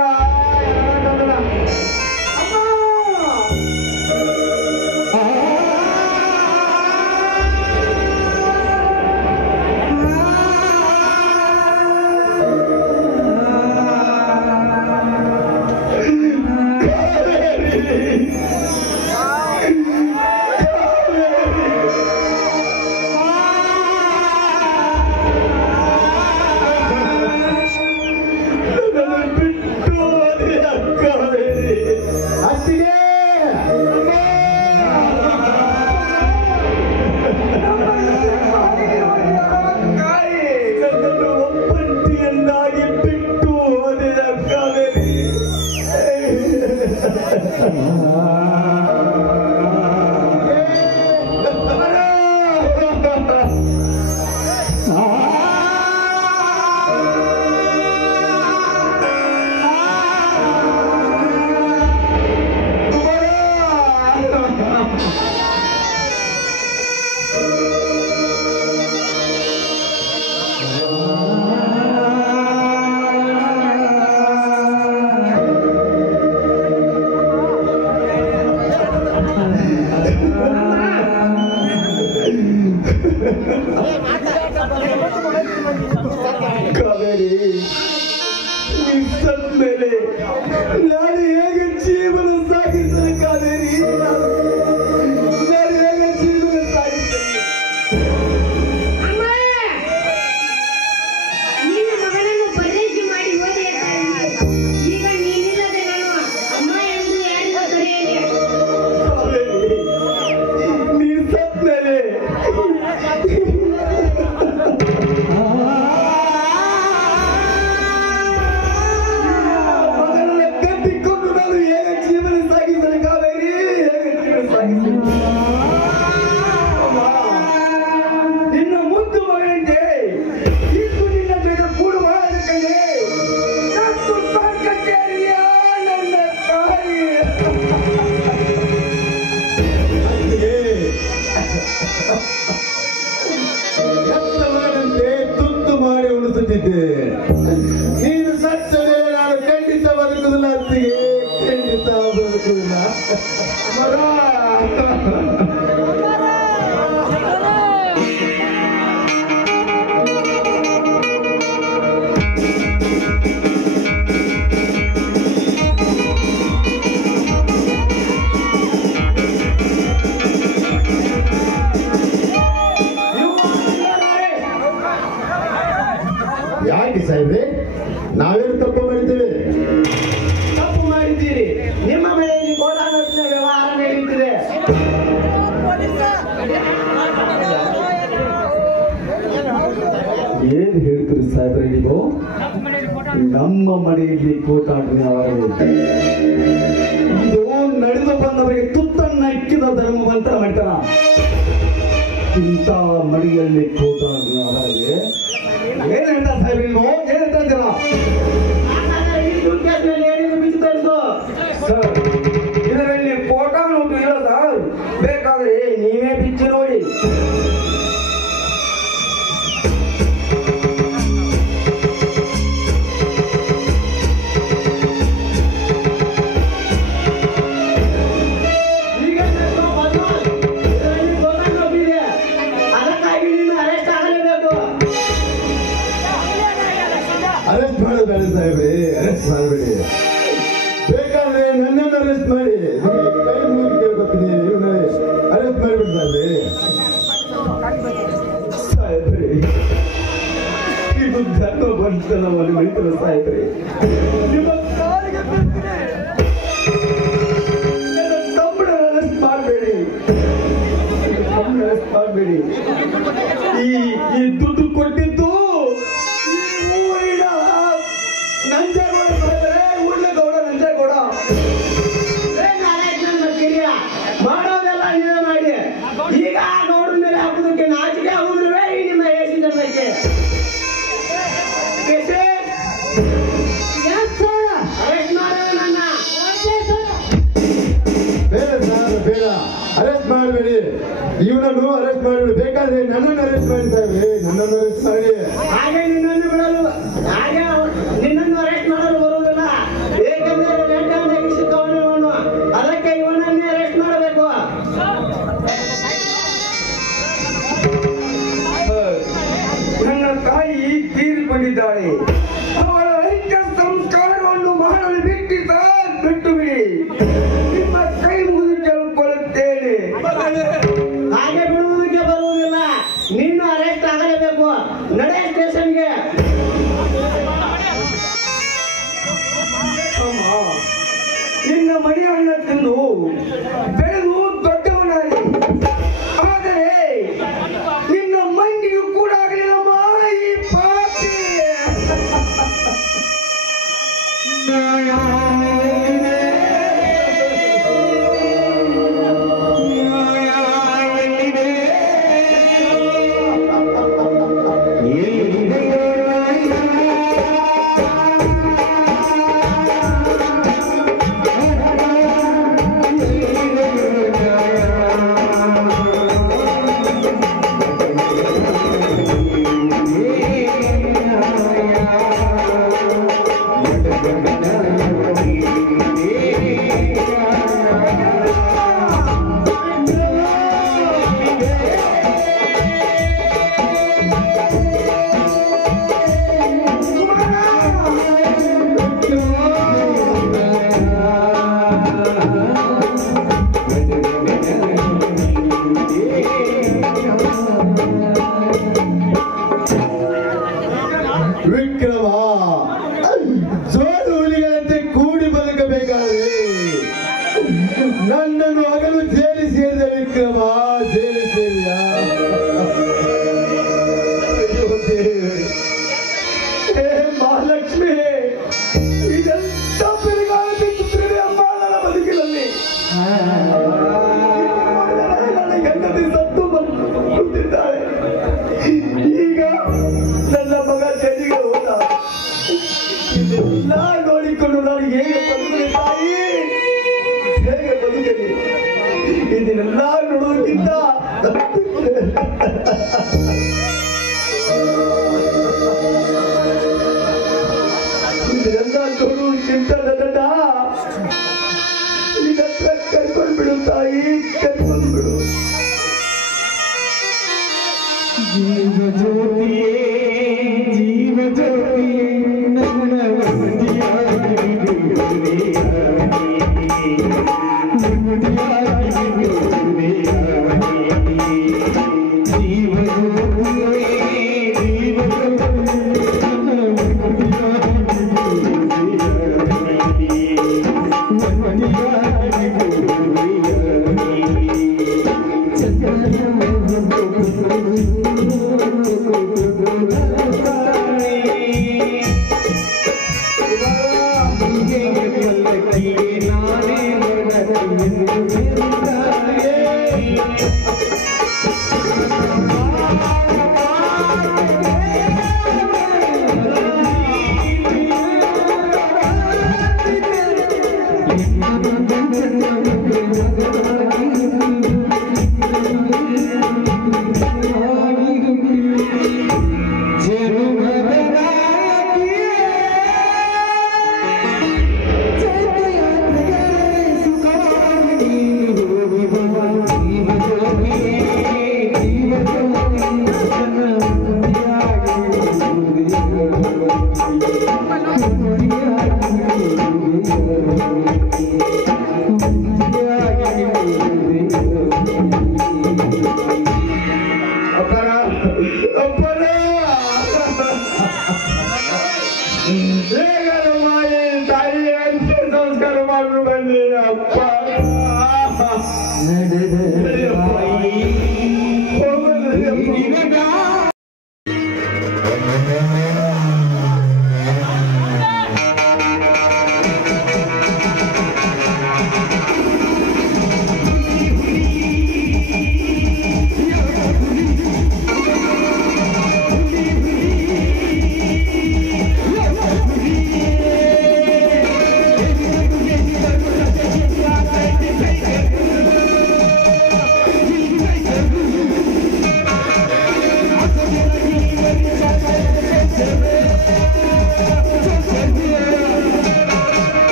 ಕಾವೇರಿ, ನಿನ್ನ ಮೇಲೆ ನಾನು ಹೇಗೆ ಜೀವನ ಸಾಗಿಸಲಿ? ಕಾವೇರಿ, ನಾನು ಹೇಗೆ ಜೀವನ ಸಾಗಿಸಲಿ? ನಿನ್ನ ಮಗನನ್ನು ಪರೀಕ್ಷೆ ಮಾಡಿ ಓದಿ ಈಗ ನೀನಿಲ್ಲದೆ ನಾನು ಅಮ್ಮ ಎಂದು ಯಾರಿಗೂ ಕರೆಯಲಿ. ಸಾಗಿಸಿ ನಿನ್ನ ಮುದ್ದು ಮಗನಂತೆ ಇಂದು ನಿನ್ನ ಜೊತೆ ಕೂಡುವಾಗಬೇಕಂದ್ರೆ ಸತ್ತು ಸ್ವರ್ಗಕ್ಕೇರಿಯ ನನ್ನ ತಾಯಿ. ಎತ್ತವನಂತೆ ತುತ್ತು ಮಾಡಿ ಉಳಿಸುತ್ತಿದ್ದೆ. ನೀನು ಸತ್ತರೆ ನಾನು ಖಂಡಿತ ಬದುಕುವುದಿಲ್ಲ ಅತ್ತಿಗೆ, ಖಂಡಿತ ಬದುಕುವುದಿಲ್ಲ. ಯಾಕೆ ಸಾಹೇಬ್ರೆ, ನಾವೇನು ತಪ್ಪು ಮಾಡಿದ್ದೇವೆ? ತಪ್ಪು ಮಾಡಿದ್ದೀರಿ. ನಿಮ್ಮ ಮನೆಯಲ್ಲಿ ಕೋಲಾಹಲದ ವ್ಯವಹಾರ ನಡೆಯುತ್ತಿದೆ. ಏನ್ ಹೇಳ್ತೀರಿ ಸಾಹೇಬ್ರೆ ನೀವು? ನಮ್ಮ ಮನೆಯಲ್ಲಿ ಕೂತಾಟದ ಇದು ನಡೆದು ಬಂದವರಿಗೆ ತುತ್ತನ್ನ ಇಕ್ಕಿದ ಧರ್ಮವಂತರ ಮಾಡ್ತಾರ. ಇಂಥ ಮಡಿಯಲ್ಲಿ ಕೂತಾಟದ ಹಾಗೆ ಏನ್ ಹೇಳ್ತಾ ಸಾಹೇಬ್ರೆ ನೀವು? ಏನ್ ಹೇಳ್ತಾ ಇದ್ದೀರಾ ಸರ್? ಇದರಲ್ಲಿ ಫೋಟೋ ನೋಟು ಇಲ್ಲ ಸರ್, ಬೇಕಾದ್ರೆ ನೀವೇ ಬಿಚ್ಚಿ ನೋಡಿ. ಅರೆಸ್ಟ್ ಮಾಡಬೇಡ ಸಾಹೇಬ್ರೆ, ಅರೆಸ್ಟ್ ಮಾಡಬೇಡಿ. ಬೇಕಾದ್ರೆ ನನ್ನನ್ನು ಅರೆಸ್ಟ್ ಮಾಡಿ, ಕೈ ಮುಗಿ ಕೇಳ್ಕೊತೀನಿ. ಇವನ್ನ ಅರೆಸ್ಟ್ ಮಾಡಿಬಿಡಿ ಸಾಹೇಬ್ರೆ, ಇದು ಧರ್ಮ ಬಂಧನವನ್ನು ಮೈತ್ರಿ ಸಾಹೇಬ್ರೆ. ನಿಮ್ಮ ಕಾಲಿಗೆ ಬೀಳ್ತೀನಿ. ನನ್ನ ತಮ್ಮನನ್ನು ಅರೆಸ್ಟ್ ಮಾಡಬೇಡಿ, ತಮ್ಮನ ಅರೆಸ್ಟ್ ಮಾಡಬೇಡಿ. ಈ ದುಡ್ಡು ಕೊಟ್ಟಿದ್ದು ಈ ಊರಿನ ನಂಜೇಗೌಡ ಸಾಹೇಬ್ರೆ, ಉಳ್ಳಗೌಡ ನಂಜೇಗೌಡ. ಮಾಡೋದೆಲ್ಲ ನೀವೇ ಮಾಡಿ. ಈಗ ಗೌಡನ ಮೇಲೆ ಹಾಕೋದಕ್ಕೆ ನಾಚಿಕೆ ಆಗುವುದಿಲ್ಲವೇ ಈ ನಿಮ್ಮ ಹೇಸಿದ ಬಗ್ಗೆ? ಅರೆಸ್ಟ್ ಮಾಡೋ ನನ್ನ. ಬೇಡ ಸರ್, ಬೇಡ, ಅರೆಸ್ಟ್ ಮಾಡಬೇಡಿ. ಇವನನ್ನು ಅರೆಸ್ಟ್ ಮಾಡಬೇಡಿ. ಬೇಕಾದ್ರೆ ನನ್ನನ್ನು ಅರೆಸ್ಟ್ ಮಾಡಿ ಸಾಹೇಬ್ರೆ, ನನ್ನನ್ನು ಅರೆಸ್ಟ್ ಮಾಡಿ. ಹಾಗೆ ನಿನ್ನನ್ನು ಬಿಡಲು, ಹಾಗೆ ನಿನ್ನನ್ನು ಅರೆಸ್ಟ್ ಮಾಡಲು ಬರುವುದಿಲ್ಲ. ಏಕೆಂದರೆ ಬೇಕಾಗಿ ಸಿಕ್ಕವನು, ಅದಕ್ಕೆ ಇವನನ್ನೇ ಅರೆಸ್ಟ್ ಮಾಡಬೇಕು. ನನ್ನ ತಾಯಿ ತೀರಿಕೊಂಡಿದ್ದಾಳೆ. ಅವಳ ಅಂತ್ಯ ಸಂಸ್ಕಾರವನ್ನು ಮಾಡಲು ಬಿಟ್ಟು ಬಿಡಿ. ನಿಮ್ಮ ಕೈ ಮುಗಿದು ಕೇಳಿಕೊಳ್ಳುತ್ತೇನೆ. ಹಾಗೆ ಬಿಡುವುದಕ್ಕೆ ಬರುವುದಿಲ್ಲ. ನೀನು ಅರೆಸ್ಟ್ ಆಗಲೇಬೇಕು. ನಡೆ ಸ್ಟೇಷನ್ಗೆ. ನಿನ್ನ ಮಡಿಯನ್ನ ತಿಂದು ಬೆಳೆದು ದೊಡ್ಡವನಾಗಿ, ಆದರೆ ನಿನ್ನ ಮಂಡಿಯು ಕೂಡ ಆಗಲಿಲ್ಲಮ್ಮ ಈ ಪಾಪಿ. ವಿಕ್ರಮ, ಜೋಡು ಹುಲಿಗಳಂತೆ ಕೂಡಿ ಬದುಕಬೇಕಾದ್ರೆ ನನ್ನನ್ನು ಹಗಲು ಜೈಲು ಸೇರಿದ ವಿಕ್ರಮ, ಜೈಲು ಸೇರಿದ. ಮಹಾಲಕ್ಷ್ಮಿ, ಇದೆಂತ ಬೆಳಗಾವಿ ಅಮ್ಮ ನನ್ನ ಬದುಕಿನಲ್ಲಿ. ಇದನ್ನೆಲ್ಲ ನೋಡೋದಕ್ಕಿಂತ ಇದನ್ನೆಲ್ಲ ನೋಡೋದಕ್ಕಿಂತ ನನ್ನ ನಿನ್ನ ಹತ್ರ ಕರ್ಕೊಂಡ್ಬಿಡು ತಾಯಿ, ಕರ್ಕೊಂಡ್ಬಿಡು. ಜೀವ ಜ್ಯೋತಿಯೇ ಜೀವ ಜ್ಯೋತಿಯೇ ನನ್ನ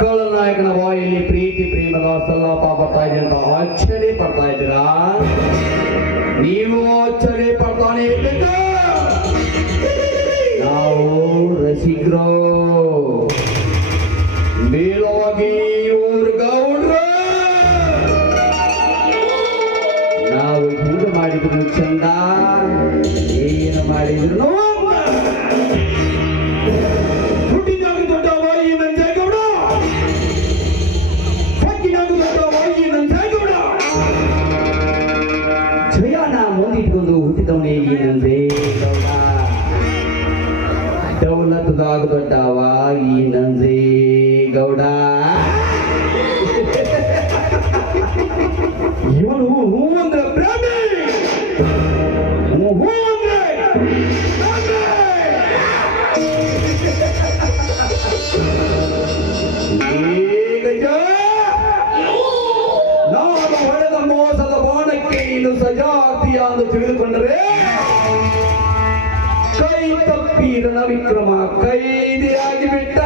ಕಳ್ಳನಾಯಕನ ಬಾಯಲ್ಲಿ ಪ್ರೀತಿ ಪ್ರೇಮದ ಸಲ್ಲಾಪ ಬರ್ತಾ ಇದೆ ಅಂತ ಆಶ್ಚರ್ಯ ಪಡ್ತಾ ಇದ್ದೀರಾ? ನೀವು ಆಶ್ಚರ್ಯ ಪಡ್ತಾನೆ ಇರ್ಬೇಕು. ನಾವು ರಸಿಕರು, ಮೇಲವಾಗಿ ಊರ್ ಗೌಡ್ರು. ನಾವು ಹಿಂಗೆ ಮಾಡಿದ್ರು ಚಂದ, ಏನು ಮಾಡಿದ್ರು ಹುಟ್ಟಿದಾಗ ದೊಡ್ಡವ ಈ ನಂಜೇಗೌಡ, ಸಕ್ಕಿನಾಗ ದೊಡ್ಡವ ಈ ನಂಜೇಗೌಡ, ಜಯಾನ ಮುಂದಿಟ್ಕೊಂಡು ಹುಟ್ಟಿದವನೇ ಈ ನಂಜೇಗೌಡ, ದೌಲತ್ದಾಗ ದೊಡ್ಡವ ಈ ನಂಜೇಗೌಡ. ಇವನು ಹೂ ಅಂದ್ರೆ ಪ್ರೇಮಿ, ಹೂ ಅಂದ್ರೆ ನಾನು ಹೊಡೆದ ಮೋಸದ ಬಾಣಕ್ಕೆ ಇನ್ನು ಸಜಾತಿಯ ಎಂದು ತಿಳಿದುಕೊಂಡರೆ ಕೈ ತಪ್ಪಿ ರಣವಿಕ್ರಮ ಕೈದಿಯಾಗಿ ಬಿಟ್ಟ.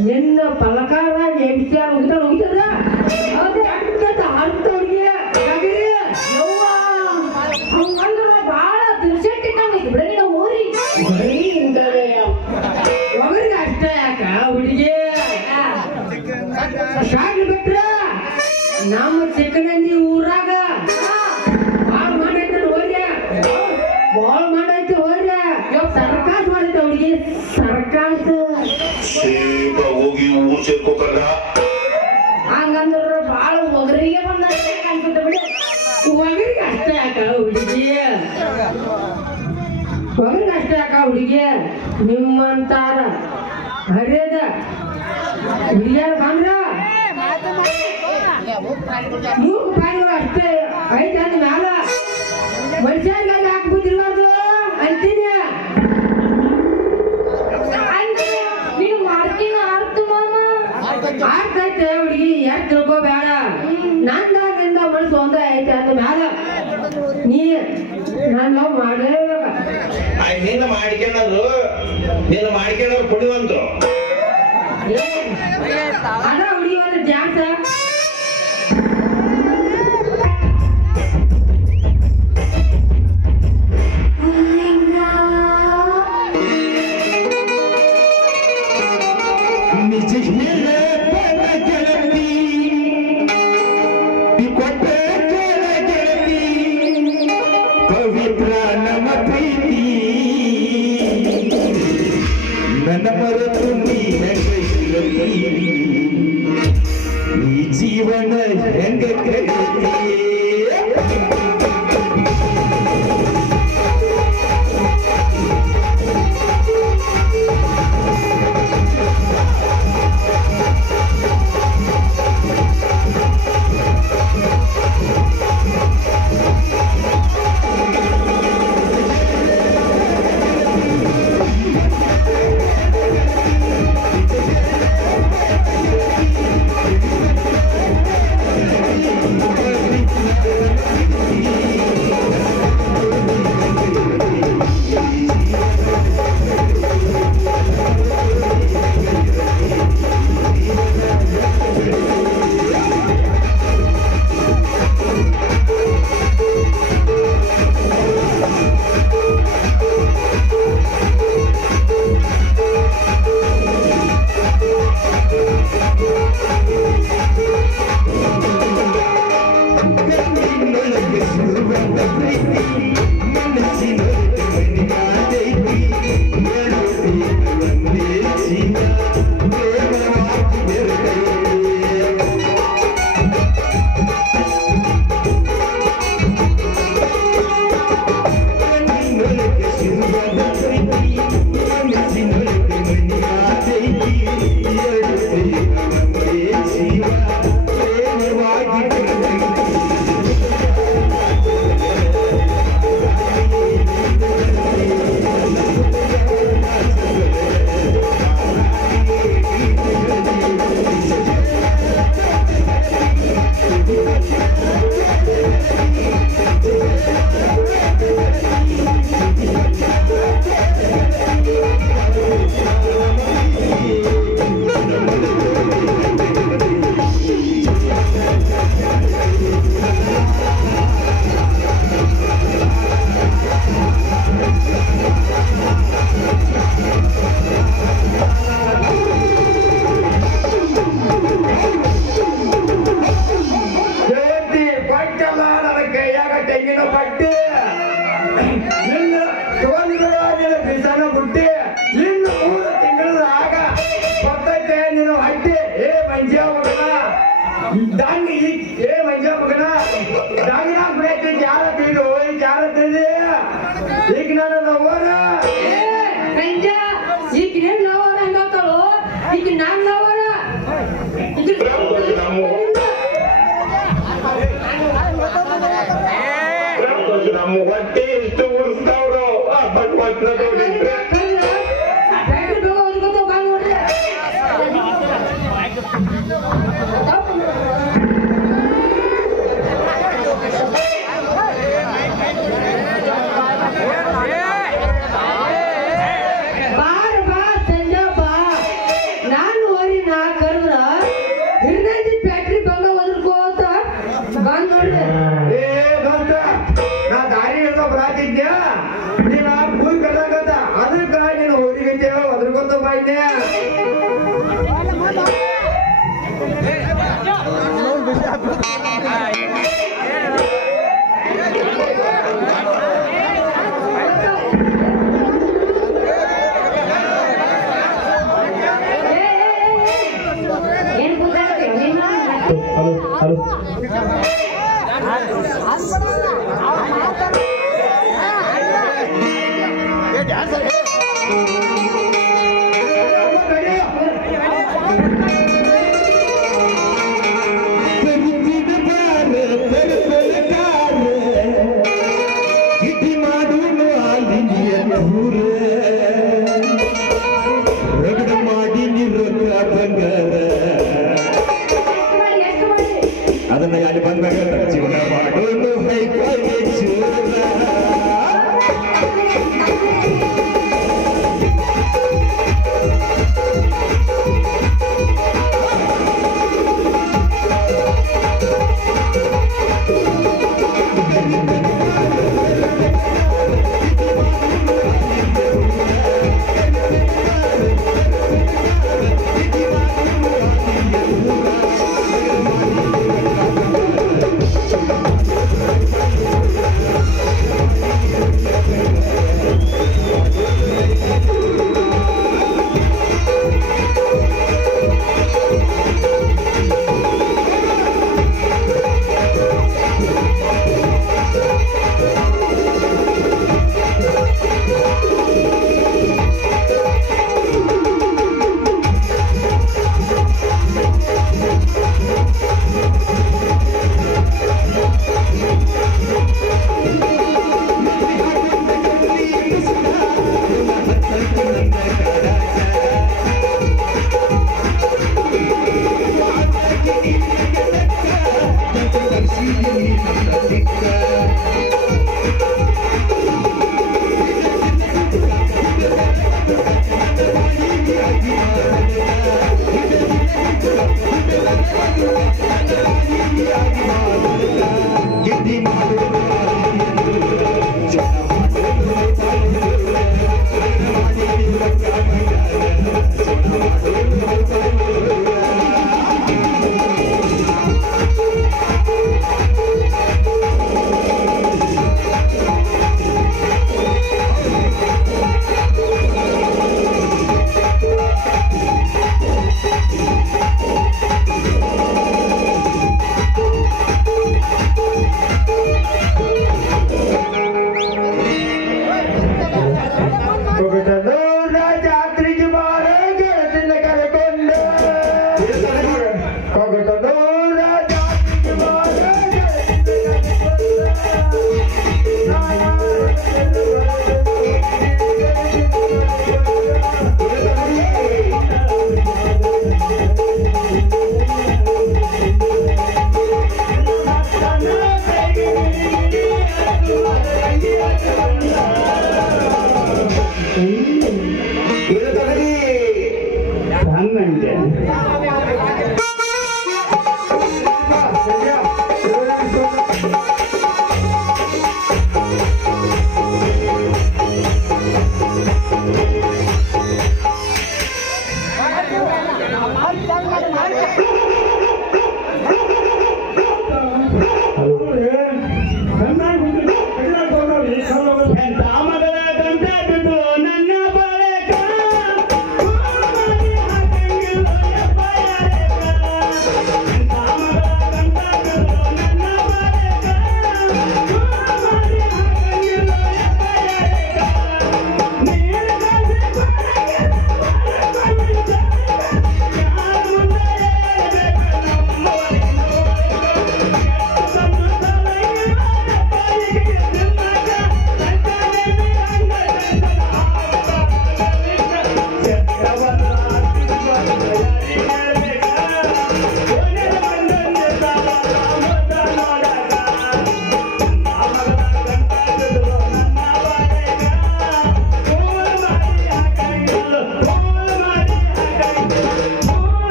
ನಿನ್ನ ಪಲಕಾರ ಎಬ್ಸ್ಯಾರ ಹೋಗ್ತಾರ ಬಾಳ ತಿರ್ಸಟ್ಟಿ ಬಿಡ ಊರಿ ಒಬ್ಬರಿಗೆ ಅಷ್ಟೇ ಯಾಕ ಹುಡುಗಿ ಶಾಕ್ ಬಿಟ್ರ ನಮ್ಮ ಚಿಕ್ಕನಂದಿ ಊರಾಗ ಬಾಳ್ ಮಾಡೈತೆ ಹೋಗ್ಯ ಬಾಳ್ ಮಾಡೈತೆ ಹೋಗ್ಯ ಸರ್ಕಾಸ ಮಾಡೈತೆ ಹುಡುಗಿ ಸರ್ಕಾಸ ಹೋಗಿ ಊರ್ ಸೇರ್ಕೋಕಲ್ಲ ಹಂಗಂದ್ರ ಬಾಳ ಒಗರಿಗೆ ಬಂದ ಅನ್ಸುತ್ತೆ ಬಿಡಿ ಒಗರಿಗೆ ಅಷ್ಟೇ ಯಾಕ ಹುಡುಗಿ ಒಗರಿಗೆ ಅಷ್ಟೇ ಯಾಕ ಹುಡುಗಿ ನಿಮ್ಮಂತಾರ ಹರಿಯದ ಹುಡುಗಿಯಾರ ಬಂದ್ರ ಮೂರು ಪಾಯಿಗಳು ಅಷ್ಟೇ ಐತೆ ಅಂದ ಮ್ಯಾಲ ಮನುಷ್ಯರಿಗಾಗಿ ಹಾಕ್ಬಿಟ್ಟಿರ್ಬಾರ್ದು ಅಂತೀನಿ ನೀನು ಮಾಡ್ತೀನಿ ಆರ್ತು ಮಾಮ ಆರ್ತೈತೆ ಹುಡುಗಿ ಯಾಕೆ ತಿಳ್ಕೋಬೇಡ ನಂದಾಗಿಂದ ಮನಸ್ಸು ಒಂದೇ ಐತೆ ಅಂದ ಮ್ಯಾಲ ನೀ ನಾನು ಲವ್ ಮಾಡಲೇಬೇಕ ನಿನ್ನ ಮಾಡ್ಕೊಂಡ್ರು ಕುಡಿವಂತರು ಅದ ಹುಡುಗಿ ಒಂದು ಜಾಸ ಪವಿತ್ರ ನಮ್ಮ ಪ್ರೀತಿ ನನ್ನ ಮರೆತು ಈ ಜೀವನ ಹೆಂಗ ನಮ್ಮ ಹೊಟ್ಟೆ ಎಷ್ಟು ಉರ್ಸ್ತಾವ್ರು ಭಗವಂತ ನೋಡಿದ್ರೆ ಅದನ್ನ ಯಾರು ಬಂದಾಗ ಜೀವನ ಮಾಡೋದು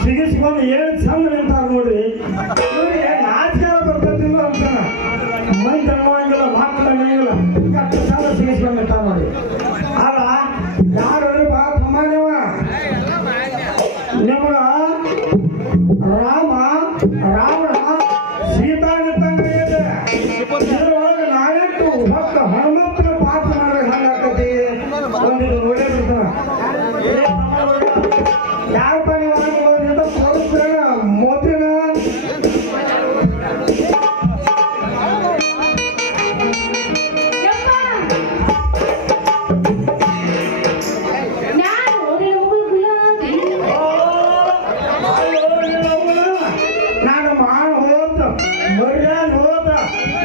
ಸಿಗಿಸ್ಕೊಂಡು ಏನು ಚಂದ ನಿಂತಾರ ನೋಡ್ರಿ ಇವ್ರಿಗೆ ನಾಚಿಕಾರ ಬರ್ತದಿಲ್ಲ ಅಂತಾನ ಮೈ ತಣ್ಣವಾಗಿಲ್ಲ ಮಕ್ಕಳ ಮೇಗಿಲ್ಲ ಅಷ್ಟು ಚಂದ ಸಿಗಿಸ್ಕೊಂಡು ನಿಂತಾರ ನೋಡಿ ಅಲ್ಲ ಯಾರು ಭಾಳ ಸಾಮಾನ್ಯವ ನಿಮ್ಗ ರಾವಣ ಸೀತಾ ನಿಂತಂಗ ಇದೆ ಇದ್ರೊಳಗೆ ನಾಳೆಟ್ಟು ಭಕ್ತ ಹನುಮಂತನ ಪಾಠ ಮಾಡಿದ್ರೆ ಹಂಗಾಕತಿ ಒಂದಿದು ಒಳ್ಳೆ ಬಿಡ್ತಾನ ಯಾರಪ್ಪ ನೀವು ತೋರಿಸ್ತಾರ ಮೋತಿನ ನಾನು ಮಾಡ ಹೋದ ಮರ್ಯಾದ ಹೋದ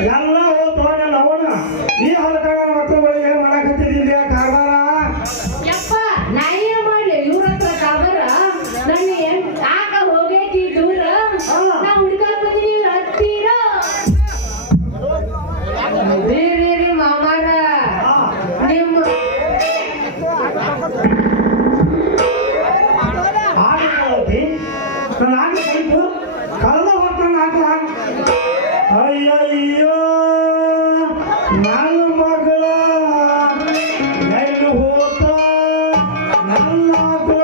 ಎಲ್ಲ ಹೋದ ಅವನ ಈ ಹೊಲಕಾಗ ಮಕ್ಕಳುಗಳು ಏನ್ ಮಾಡಕತ್ತಿದ್ದೀನಿ ಕಾರ್ಬಾರ ಮಾಮಾರ ನಿಮ್ಮ ಕಳೆದ ಹೋಗ್ತಾನೆ ಹಾಕಲ ಅಯ್ಯಯ್ಯೋ ನನ್ನ ಮಗಳ ಎಲ್ಲಿ ಹೋತ ನನ್ನ ಮಗಳ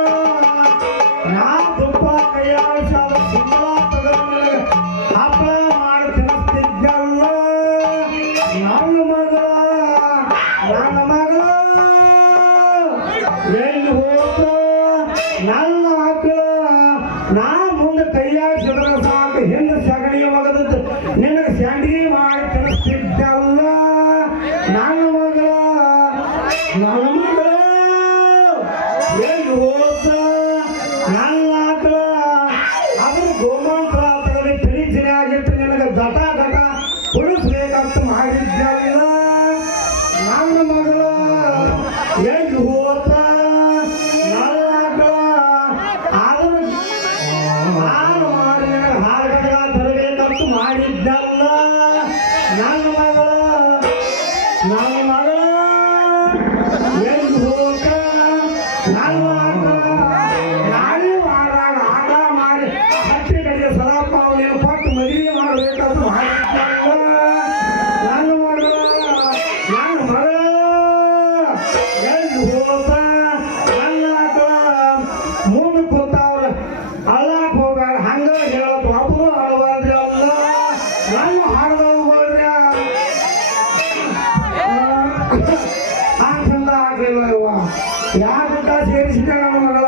ನಾ ತುಪ್ಪ ಕೈಯಾಡಿಸಾದ ಸುಂದರ ತಗೊಂಡು ಹಬ್ಬ ಮಾಡಿ ತಿನ್ನಿಸ್ತಿದ್ದಲ್ಲ ನನ್ನ ಮಗಳ ಎಲ್ಲಿ ಹೋತ ನನ್ನ ಮಕ್ಕಳ ನಾ ಮುಂದೆ ಕೈಯಾಡಿಸಿದ್ರೆ ಸಾಕು ಹಿಂದೆ ಸಗಣಿ ಒಗದದ್ದು ನಿನಗೆ ಸಂಡಿಗೆ ಮಾಡಿ ತಿನ್ನಿಸ್ತಿದ್ದಲ್ಲ ನನ್ನ ಮಗಳ ಎಲ್ಲಿ ಹೋತ ನನ್ನ ಮಕ್ಕಳ ಅದ್ರ ಗೋಮಂತ್ರ ತಗಲಿ ತಿಳಿಸಿನೇ ಆಗಿತ್ತು ನಿನಗೆ ಘಟ ಉಳಿಸ್ಬೇಕಂತ ಮಾಡಿದ್ದಲ್ಲ ನನ್ನ ಮಗಳ ಎಲ್ಲಿ ಹೋತ ನನ್ನ ಮಗಳ ಆದ್ರ ನಾನು ಮಾಡಿ ಹಾಡುಗಳ ತರಬೇಕಂತ ಮಾಡಿದ್ದಲ್ಲ ನನ್ನ ಮಗಳ ಎಲ್ಲಿ ಹೋತ ನನ್ನ ಮಗಳ ನಾಳೆ ಮಾಡಾಗ ಆಟ ಮಾಡಿ ಹತ್ತಿ ಕಡೆಗೆ ಸದಾಪ್ಪ ಅವನೇನು ಕೊಟ್ಟು ಮದುವೆ ಮಾಡಬೇಕಂತ ಮಾಡಿದ್ದಲ್ಲ ನನ್ನ ಮಗಳ ಎಲ್ಲಿ ಹೋತ ನನ್ನ ಮಗಳ ಮುಂದೆ ಕೂತಾವ್ರ ಅಲ್ಲಾಕ್ ಹೋಗಾರ ಹಂಗ ಹೇಳೋದು ಒಬ್ಬರು ಹಾಡಬಾರ್ದ್ರಿ ಅಲ್ಲ ನನ್ನ ಹಾಡ್ದವ್ರಿ ಆ ಚಂದ ಆಗ್ಲಿಲ್ಲ ಇವ ಯಾವ ಗುಡ್ಡ ಸೇರಿಸಿದ ನನ್ನ ಮಗಳ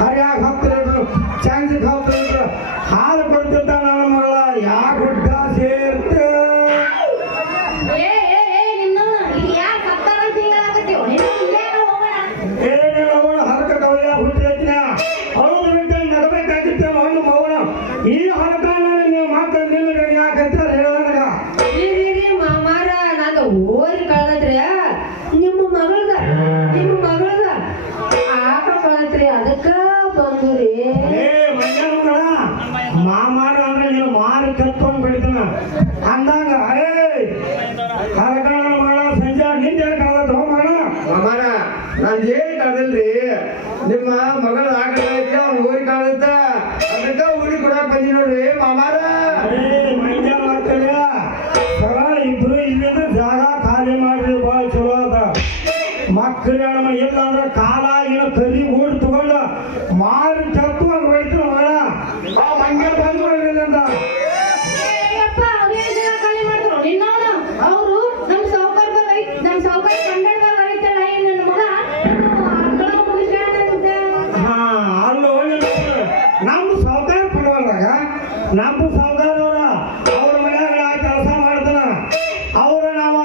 ಹರಿಯಾಗ ಹತ್ತಿರ ಚಾಂಜಿಗೆ ಹತ್ತಿರ ಹಾಲು ಕೊಡ್ತಿದ್ದ ನನ್ನ ಮಗಳ ಯಾವ ಗುಡ್ಡ ಸೇರ್ತ ಯಾಕೆ ಹತ್ತಾರ ತಿಂಗಳಾಗತ್ತೀವ ಅಂದಾಗ ಕರಕಣ ಮಾಡ ಸಂಜೆ ನಿಂದೆ ಕಳೆದ ಮಾಡ ಮಾಮಾನ ನಾನ್ ಏನ್ ಕಳ್ದಲ್ರಿ ನಿಮ್ಮ ಮಗಳ ಆಗೈತಿ ಅವ್ನ ಊರಿ ಕಳ್ದ ಅದಕ್ಕ ಊರಿಗೆ ಕೊಡಕ್ ಬಂದಿ ನೋಡ್ರಿ ಮಾಮಾರ ಮಂಜ ಮಾಡ್ತಾರೆ ಇಬ್ರು ಇಲ್ಲಿಂದ ಜಾಗ ಖಾಲಿ ಮಾಡ್ರಿ ಬಾಳ ಚಲೋ ಅದ ಮಕ್ಕಳ ಇಲ್ಲ ಅಂದ್ರೆ ಕಾಲ ಏನೋ ಕರಿ ಊಡ್ ತಗೊಂಡು ಮಾರಿ ಚತ್ತು ಹಂಗ ಹೋಯ್ತು ಮಗಳ ಆ ಮಂಗ್ಯ ಬಂದು ಅಂತ ಅವರು ನಮ್ ಸಾವುಕಾರ ಕನ್ನಡದಾಗ ಐತಲ್ಲ ನನ್ನ ಮಗ ನಮ್ಮ ಸಾವುಕಾರ ಪಡವಲ್ದಾಗ ನಮ್ಮ ಸಾವುಕಾರವ್ರ ಅವ್ರ ಮನ್ಯಾಗ ಕೆಲಸ ಮಾಡ್ತಾನ ಅವ್ರ ನಾವ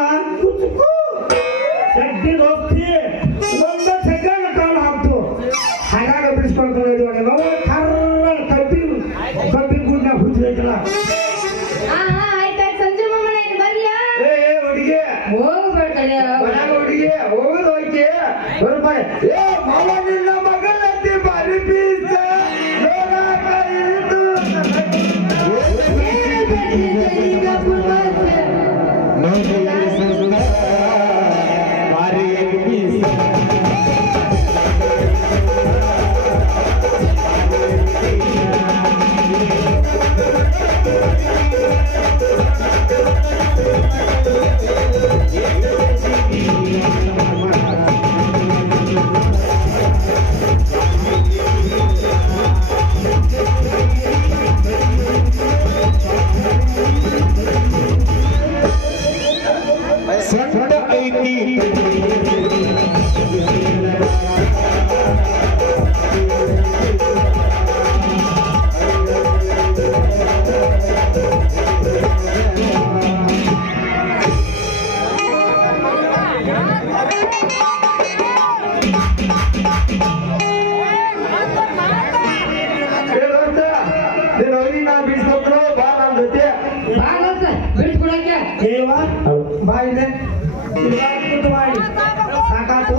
ಶಕ್ತಿ ಹೋಗ್ತಿ ಒಂದ ಸೆಕೆಂಡ್ ಕಾಲ ಹಾಕ್ತು ಹಾಗಾಗಿ ಬಿಡಿಸ್ಕೊಳ್ತಾರೆ ನಾವು ಕರ್ರ ಕಬ್ಬಿ ಗುಡ್ಡ ಹುಚ್ಚೈತಲ್ಲ ಸಂಜೆ ಮಾಮನ ಬರ್ಲಿಯಾ ಹುಡುಗಿ ಹೋಗ್ಬೇಡ್ತಾರೆ ಹುಡುಗಿ ಹೋಗೋದು ಹೋಯ್ತಿ ಬರ್ಬಾಯ್ ಏ ಮಾವ ನಿನ್ನ ಮಗಳಂತೆ ಬಾರಿ ಬೀಸ ಬಿಡಿಸ್ಕೊಟ್ರು ಬಾ ನಮ್ ಜೊತೆ ಬಿಡಿಸ್ಕೊಡಕ್ಕೆ ಬಾಯಿದೆ ಮಾಡಿ ಸಾಕಾತು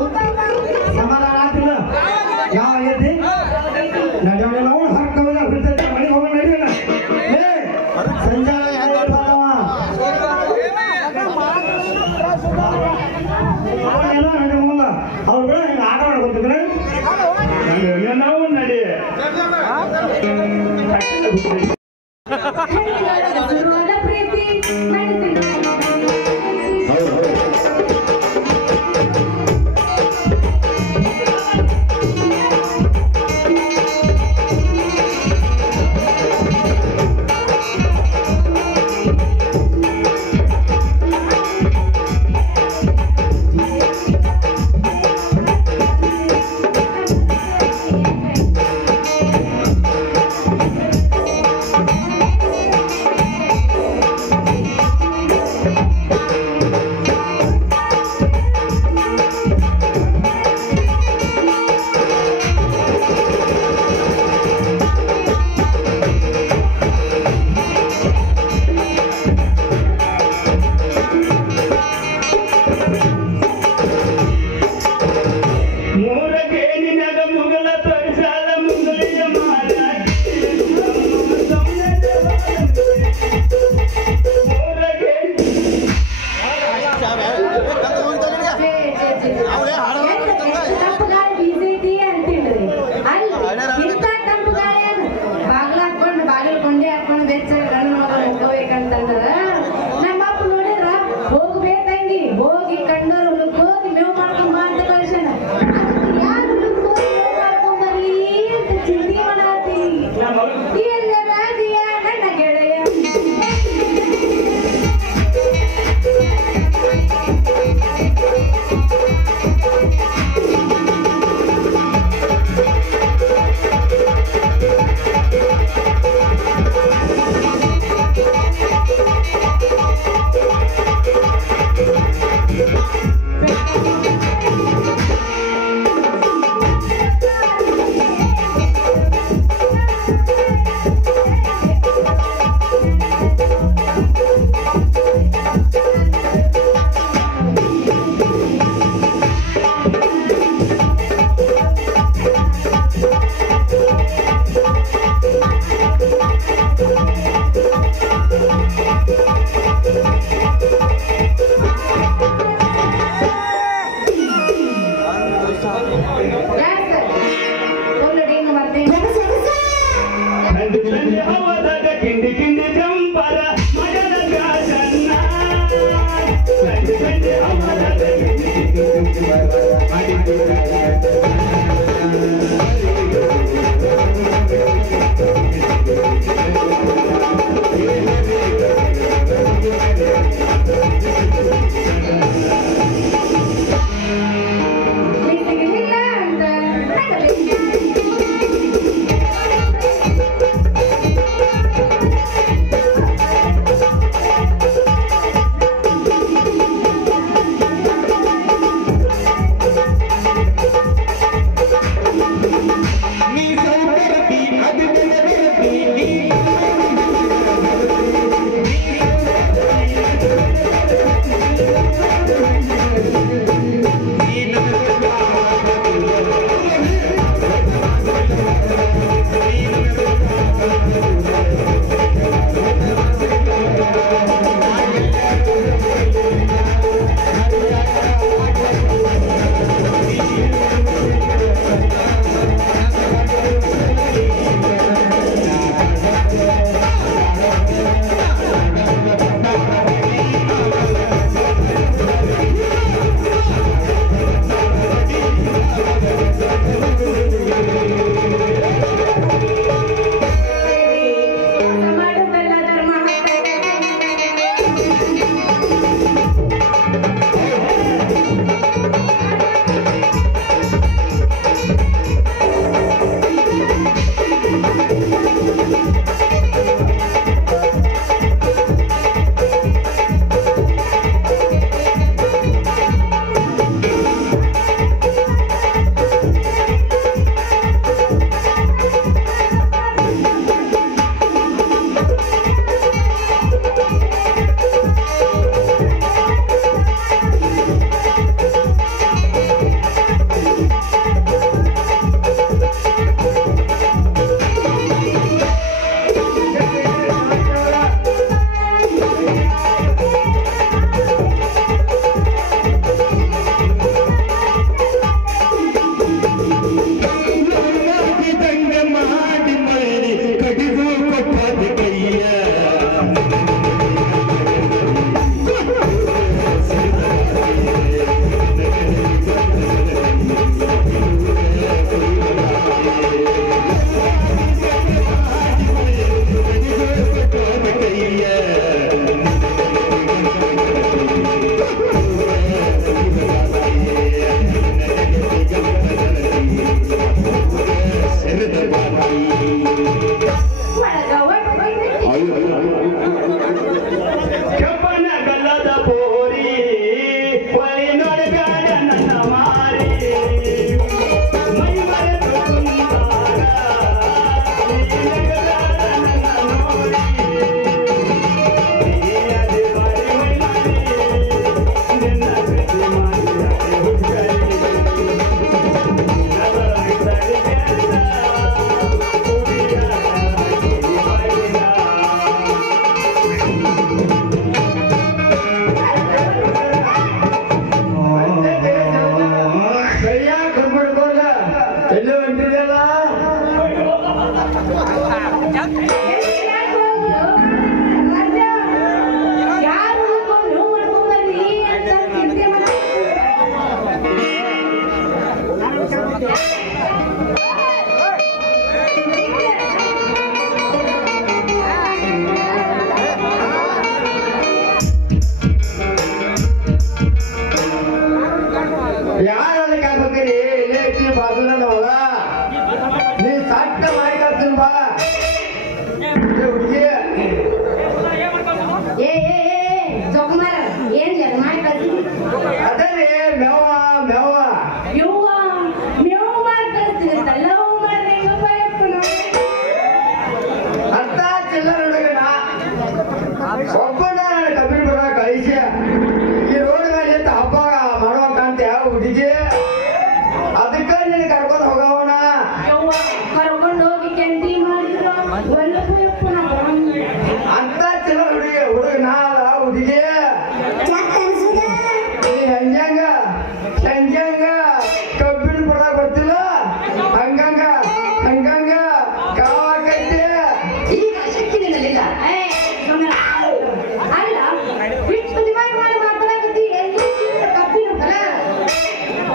ಸಮಾಧಾನ ಆಗ್ತಿಲ್ಲ ಯಾವ ಆಗೈತಿ ನಡೆಯೋಣ ನಾವು ಹರ್ಕವಲ್ಲ ಬಿಡ್ತೈತೆ ಮನೆಗೆ ಹೋಗೋಣ ನಡೆಯೋಣ ಏ ಸಂಜೆ ನಡಿ ಮುಂದ ಅವ್ರು ಕೂಡ ಹಿಂಗೆ ಆಟ ಮಾಡ್ಕೊತಿದ್ರೆ ನಾವು ನಡಿ ಶುರುವಾದ ಪ್ರೀತಿ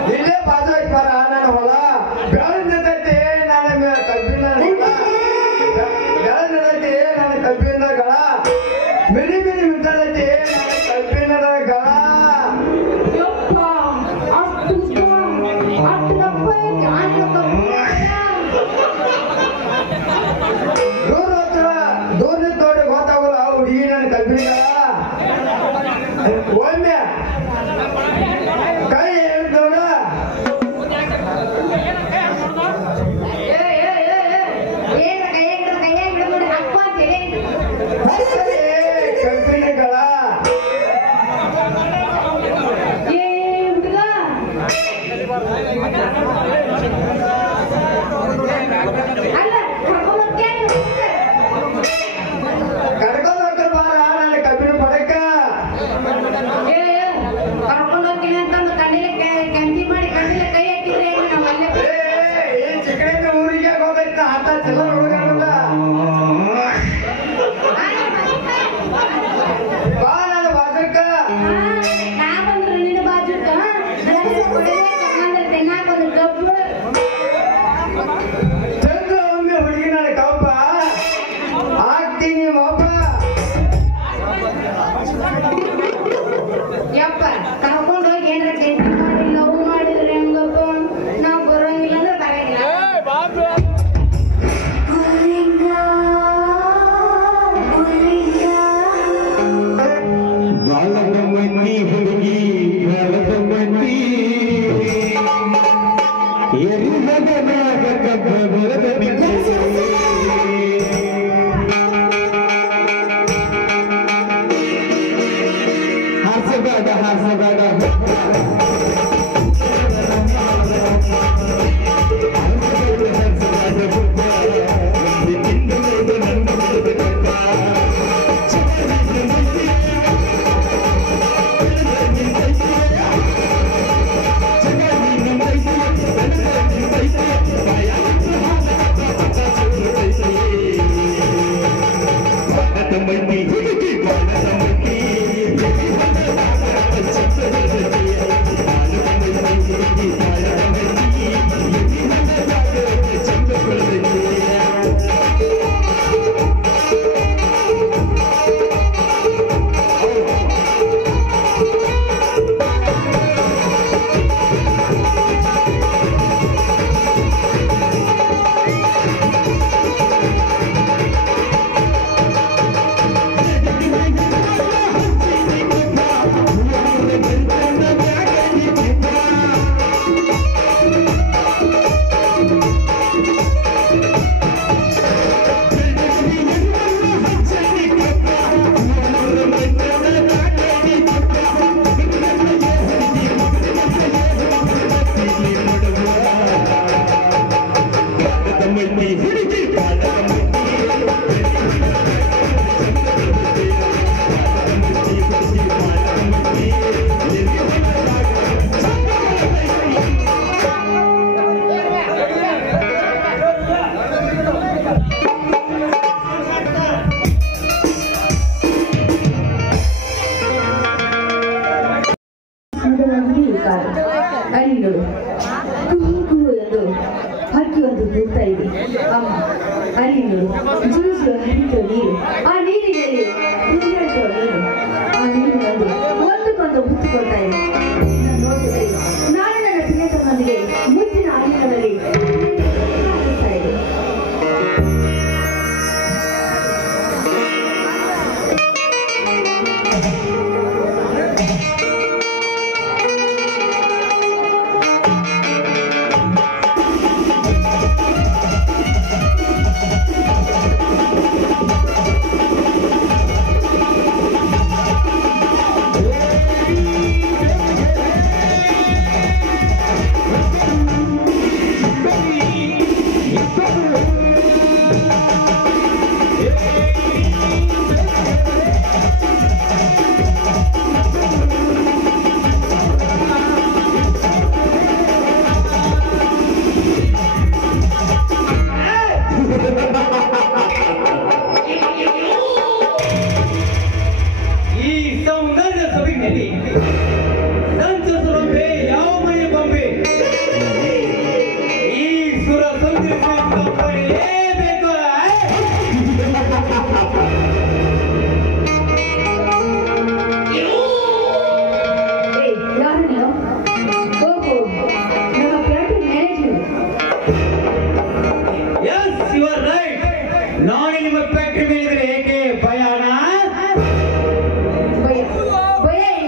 ಇಲ್ಲೇ ಬಾಜು ಒಮ್ಮೆ ಕೈ ಹೇಳ್ದವನ ಕಂಪನಿಗಳ ಕರ್ಕೊಂಡು ಹೋಗ್ತಾರೆ ಬಾರ ನನ್ನ ಕಬ್ಬಿನ ಪಡಕ ಈ ಚಿಕ್ಕಣ್ಣ ಊರಿಗೆ ಹೋಗೈತ ಆತ ಚಲೋ ಹುಡುಗನಲ್ಲ ಬಾ ನನ್ನ ಬಾಜಕ್ಕ ಚಂದ್ರ ಒಮ್ಮೆ ಹುಡುಗಿ ನನ್ನ ಕಬ್ಬ ಆಗ್ತೀನಿ ಒಬ್ಬ ಯಪ್ಪ ಕರ್ಕೊಂಡು ಹೋಗಿ ಏನ್ರ ಕೆಲಸ ಮಾಡಿ ಲವ್ ಮಾಡಿದ್ರೆ ಹೆಂಗಪ್ಪ ನಾವು ಬರೋಂಗಿಲ್ಲ ಅಂದ್ರೆ ಬರಂಗಿಲ್ಲ ಬಾಲಗಮನಿ ಹುಡುಗಿ ಬಾಲಗಮನಿ ಎರಿಮಗನಾಗ ಕಬ್ಬ ಬರದ ಹಾಸಬೇಡ ಹಾಸಬೇಡ ಅಲ್ಲಿ ನೋಡು ಕೂಗು ಎಂದು ಹಕ್ಕಿ ಒಂದು ಕೂಗ್ತಾ ಇದೆ ಅಮ್ಮ ಅಲ್ಲಿ ನೋಡು ಜೂಸು ಹರಿಯುವ ನೀರು ಆ ನೀರಿನಲ್ಲಿ ಉಸಿರಾಡುವ ನೀರು ಆ ನೀರಿನಲ್ಲಿ ಒಂದಕ್ಕೊಂದು ಮುತ್ತಿಕೊಳ್ತಾ ಇದೆ ನೋಡಿದರೆ ನಾನು ನನ್ನ ಪ್ರಿಯತಮನಿಗೆ ಮುತ್ತಿನ ಅನಿಲದಲ್ಲಿ ಹಾಕುತ್ತಾ ಇದೆ ಭಯ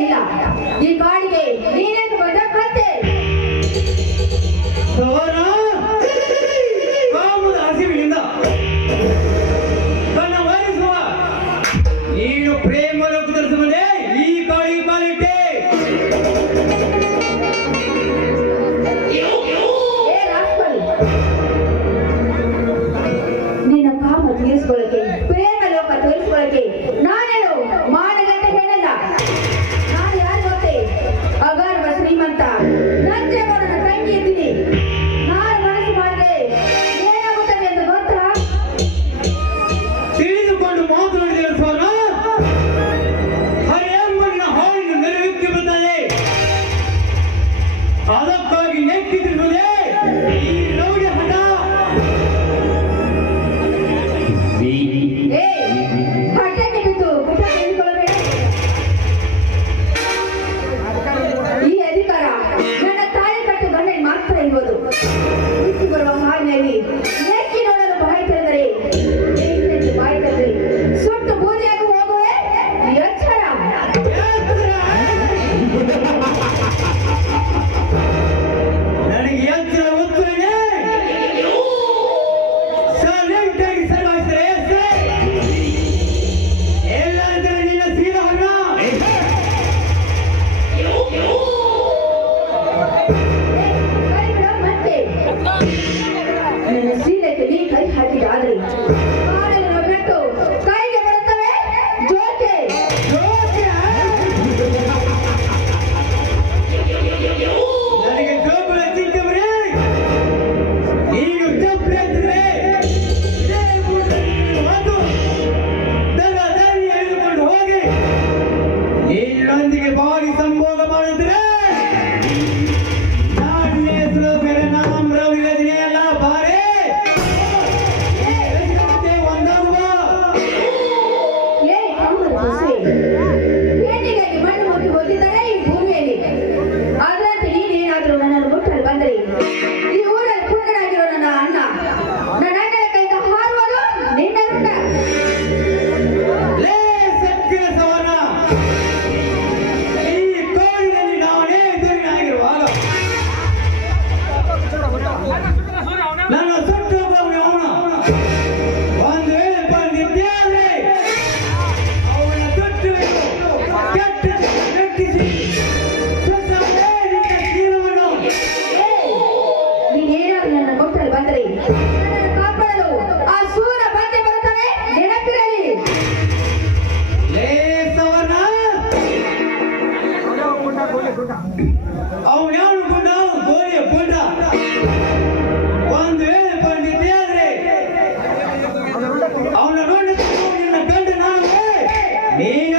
ಅವನ್ಯಾವನು ಕೊಂಡ ಗೋರಿಯ ಕೊಂಡ ಒಂದು ವೇಳೆ ಬಂದಿದ್ದೆ ಆದ್ರೆ ಅವನ ನೋಡಿ ನಿನ್ನ ಕಂಡು ನಾನು ನೀನ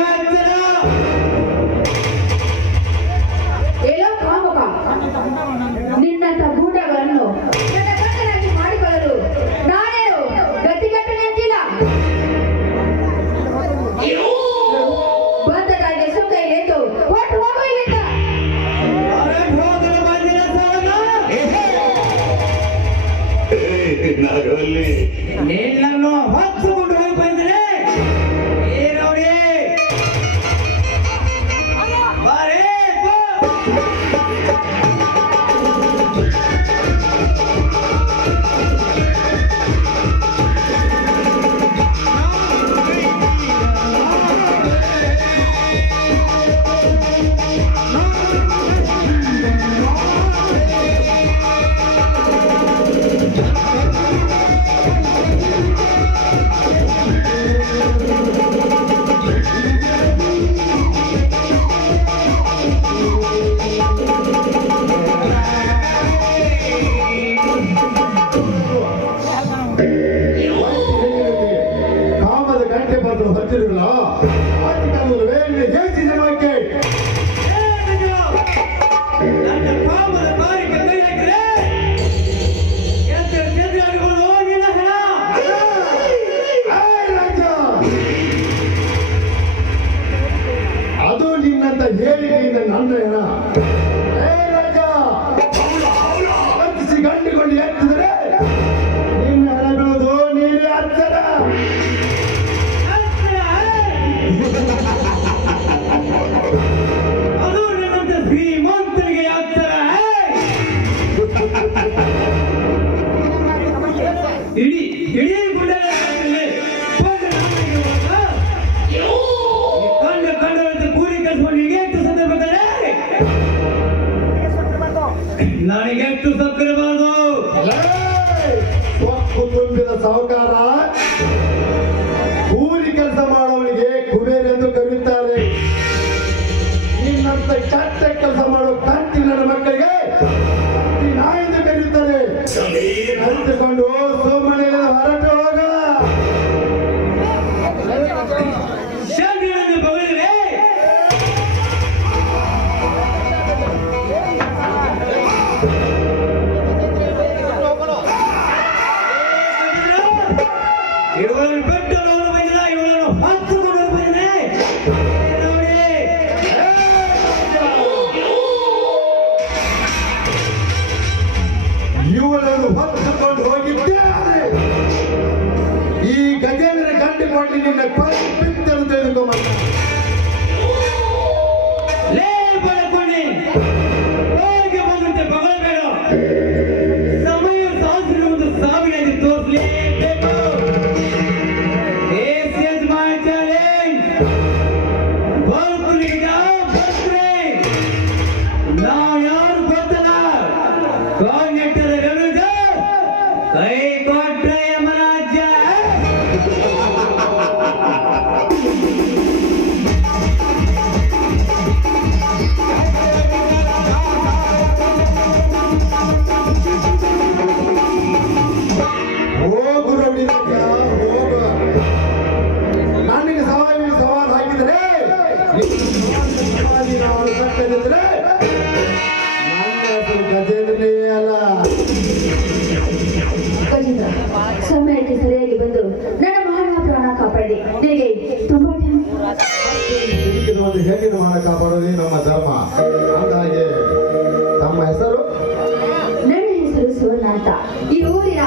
ಎಲ್ಲೋ ಕಾಮುಕ ನಿನ್ನಂತ ಗೂಟಗಳನ್ನು ನನ್ನ ಗಂಡನಾಗಿ ಮಾಡಿಕೊಳ್ಳಲು ನಾನೇನು ಗಟ್ಟಿಗಟ್ಟನೆ ಅಂತಿಲ್ಲ. ಬಂದ ತಾಯಿಗೆ ಸುಖ ಇಲ್ಲೆಂದು ಹೊಟ್ಟು ಹೋಗು ಇಲ್ಲಿಂದ. ನಿನ್ನನ್ನು ಹೊತ್ತುಕೊಂಡು ಹೋಗಿ ಬಂದರೆ ನೋಡಿ ಬಾರೇ ಕಾಮದ ಗಂಟೆ ಬರೆದು ಹತ್ತಿರಲ್ಲ ನನ್ನ ಕಾಮದ ಬಾರಿಗೆ ಕೈ ಹಾಕಿದ್ರೆ ಎದುರಾಡಿಕೊಂಡು ಹೋಗಿಲ್ಲ ಹಣ ಅದು ನಿನ್ನಂತ ಹೇಳಿ ನನ್ನ ಹೆಣ ಗಂಟುಕೊಂಡು ಎತ್ತಿದ್ರೆ ನಿನ್ನ ಹೆಣ ಬೀಳೋದು ನೀನೇ ಹಚ್ಚದ ಅದು ನನ್ನಂತ ಶ್ರೀಮಂತನಿಗೆ ಆಗ್ತಾರ ಇಡೀ ಇಡೀ ಗುಂಡಲ್ಲಿ ಕಂಡ ಕೂಲಿ ಕೆಲಸ ನಿನಗೆ ಎಷ್ಟು ಸಂದರ್ಭದಲ್ಲಿ ನನಗೆ ಎಷ್ಟು ಸಕ್ಕಿರಬಾರದು ಸೊಕ್ಕು ತುಂಬಿದ ಸಾಹುಕಾರ ಕೂಲಿ ಕೆಲಸ ಮಾಡೋವನಿಗೆ ಕುಬೇರ್ ಎಂದು ಕರೆಯುತ್ತಾರೆ. ನಿನ್ನಂತ ಕೆಟ್ಟ ಕೆಲಸ ಮಾಡೋ ಕಂಟಿ ನನ್ನ ಮಕ್ಕಳಿಗೆ ನಾ ಎಂದು ಕರೆಯುತ್ತಾರೆ. ಕರೆದುಕೊಂಡು ಸುಮ್ಮನೆಯಿಂದ ಹೊರಟು ಹೋಗ. ಶಂಕರನ್ನು ಬಗಳಿವೆ ಇವಳನ್ನು ಬಿಟ್ಟು ನೋಡು ಬಂದಿಲ್ಲ, ಇವಳನ್ನು ಹತ್ತುಕೊಂಡು ಬಂದಿದೆ ನೋಡಿ. ಇವಳನ್ನು ಹೊತ್ತುಕೊಂಡು ಹೋಗಿದ್ದಾರೆ. ಈ ಗಜೇಂದ್ರ ಗಂಟೆ ಮಾಡಿ ನಿನ್ನ ಬಿತ್ತಲು ತೆಗೆದುಕೊಂಬ. ಲೇ ಬಳಕೊಂಡಿ ಹೋಗಿ ಬಂದಂತೆ ಬಗಳಬೇಡ. ಸಮಯ ಶಾಸ್ತ್ರ ಒಂದು ಸಾವಿರಾಗಿ ತೋರಿಸಲೇಬೇಕು. This is my challenge. ಬರ್ತೀನಿ ನಾವು ಯಾರು ಗೊತ್ತಲ್ಲ. ಕಾಂಗ್ರೆಟ್ಟರ ವಿರುದ್ಧ ಕೈ ಕೊಟ್ರೆ ಯಮರಾಜ್ಯ. ಹೋಗು ರೌಡಿ ರಾಜ, ಹೋಗು. ನನಗೆ ಸವಾಲು ಹಾಕಿದರೆ ಅವನು ಕಟ್ಟದಿದ್ರೆ ನನ್ನ ಹೆಸರು ಗಜೇಂದ್ರನೇ ಅಲ್ಲ. ಗಜೇಂದ್ರ, ಸಮಯಕ್ಕೆ ಸರಿಯಾಗಿ ಬಂದು ನನ್ನ ಮಹಾ ಪ್ರಾಣ ಕಾಪಾಡಿ. ನಿನಗೆ ತುಂಬಾ ಒಂದು ಹೆಣ್ಣಿನ ಮಾನ ಕಾಪಾಡೋದೇ ನಮ್ಮ ಧರ್ಮ. ಹಾಗಾಗಿ ತಮ್ಮ ಹೆಸರು? ನನ್ನ ಹೆಸರು ಸುವರ್ಣ ಅಂತ. ಈ ಊರಿನ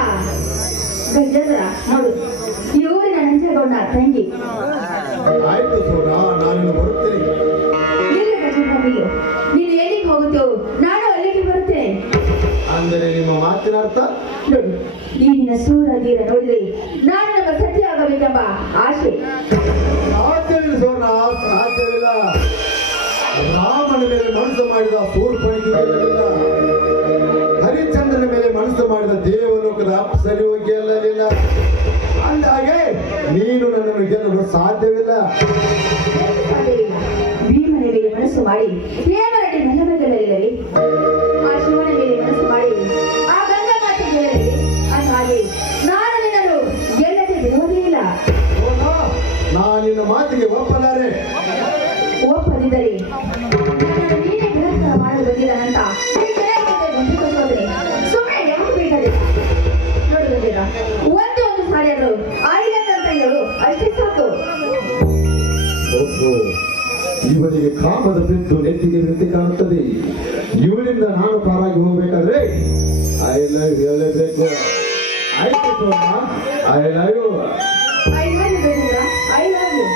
ಗಜೇಂದ್ರ ನೋಡು, ಈ ಊರಿನ ನಂಜೇಗೌಡ ತಂಗಿ. ಆಯ್ತು ಸೋನ, ನಾನು ಬರುತ್ತೇನೆ. ಇಲ್ಲ ಗಜೇಂದ್ರ, ನೀನು ಎಲ್ಲಿಗೆ ಹೋಗುತ್ತೋ ನಾನು ಅಲ್ಲಿಗೆ ಬರುತ್ತೇನೆ. ಅಂದರೆ ನಿಮ್ಮ ಮಾತಿನ ಅರ್ಥ? ನೋಡು, ಈ ನಿನ್ನ ಸೂರಗೀರ ನೋಡಿದ್ರೆ ನಾನು ನಮ್ಮ ಸತ್ಯ ಆಗಬೇಕೆಂಬ ಆಸೆ. ಸಾಧ್ಯವಿಲ್ಲ ಸೋನ, ಸಾಧ್ಯವಿಲ್ಲ. ರಾಮನ ಮೇಲೆ ಮನಸ್ಸು ಮಾಡಿದ ಸೂರ್ಪಣಿಲ್ಲ, ಹರಿಶ್ಚಂದ್ರನ ಮೇಲೆ ಮನಸ್ಸು ಮಾಡಿದ ದೇವಲೋಕದ ಅಪ್ಸರಿ ಗೆಲ್ಲಲಿಲ್ಲ. ಅಂದಾಗೆ ನೀನು ನನ್ನನ್ನು ಗೆಲ್ಲಲು ಸಾಧ್ಯವಿಲ್ಲ. ಭೀಮನ ಮೇಲೆ ಮನಸ್ಸು ಮಾಡಿ ಹೇಮರೆಡ್ಡಿ ಹೋಗಿದ್ದರೆ ನೀನೇ ಬಲಾತ್ಕಾರ ಮಾಡಲು ಬಂದಿದ್ದಾನಂತ ಸುಮ್ಮನೆ ಯಾರು ಬೇಕಾದ್ರೆ ನೋಡಿ ಬಂದಿರ ಒಂದೇ ಒಂದು ಸಾರಿ ಆದ್ರು ಆಯ್ಲಂತ ಹೇಳು ಅಷ್ಟೇ ಸಾಕು. ಇವನಿಗೆ ಕಾಮದ ಬಿದ್ದು ನೆತ್ತಿಗೆ ನಿಂತು ಕಾಣುತ್ತದೆ. ಇವನಿಂದ ನಾನು ಪಾರಾಗಿ ಹೋಗ್ಬೇಕಾದ್ರೆ ಐ ಲವ್ ಹೇಳಬೇಕು. ಆಯ್ತು I love you. I love you ಬೇಡ, ಐ ಲವ್ ಯು.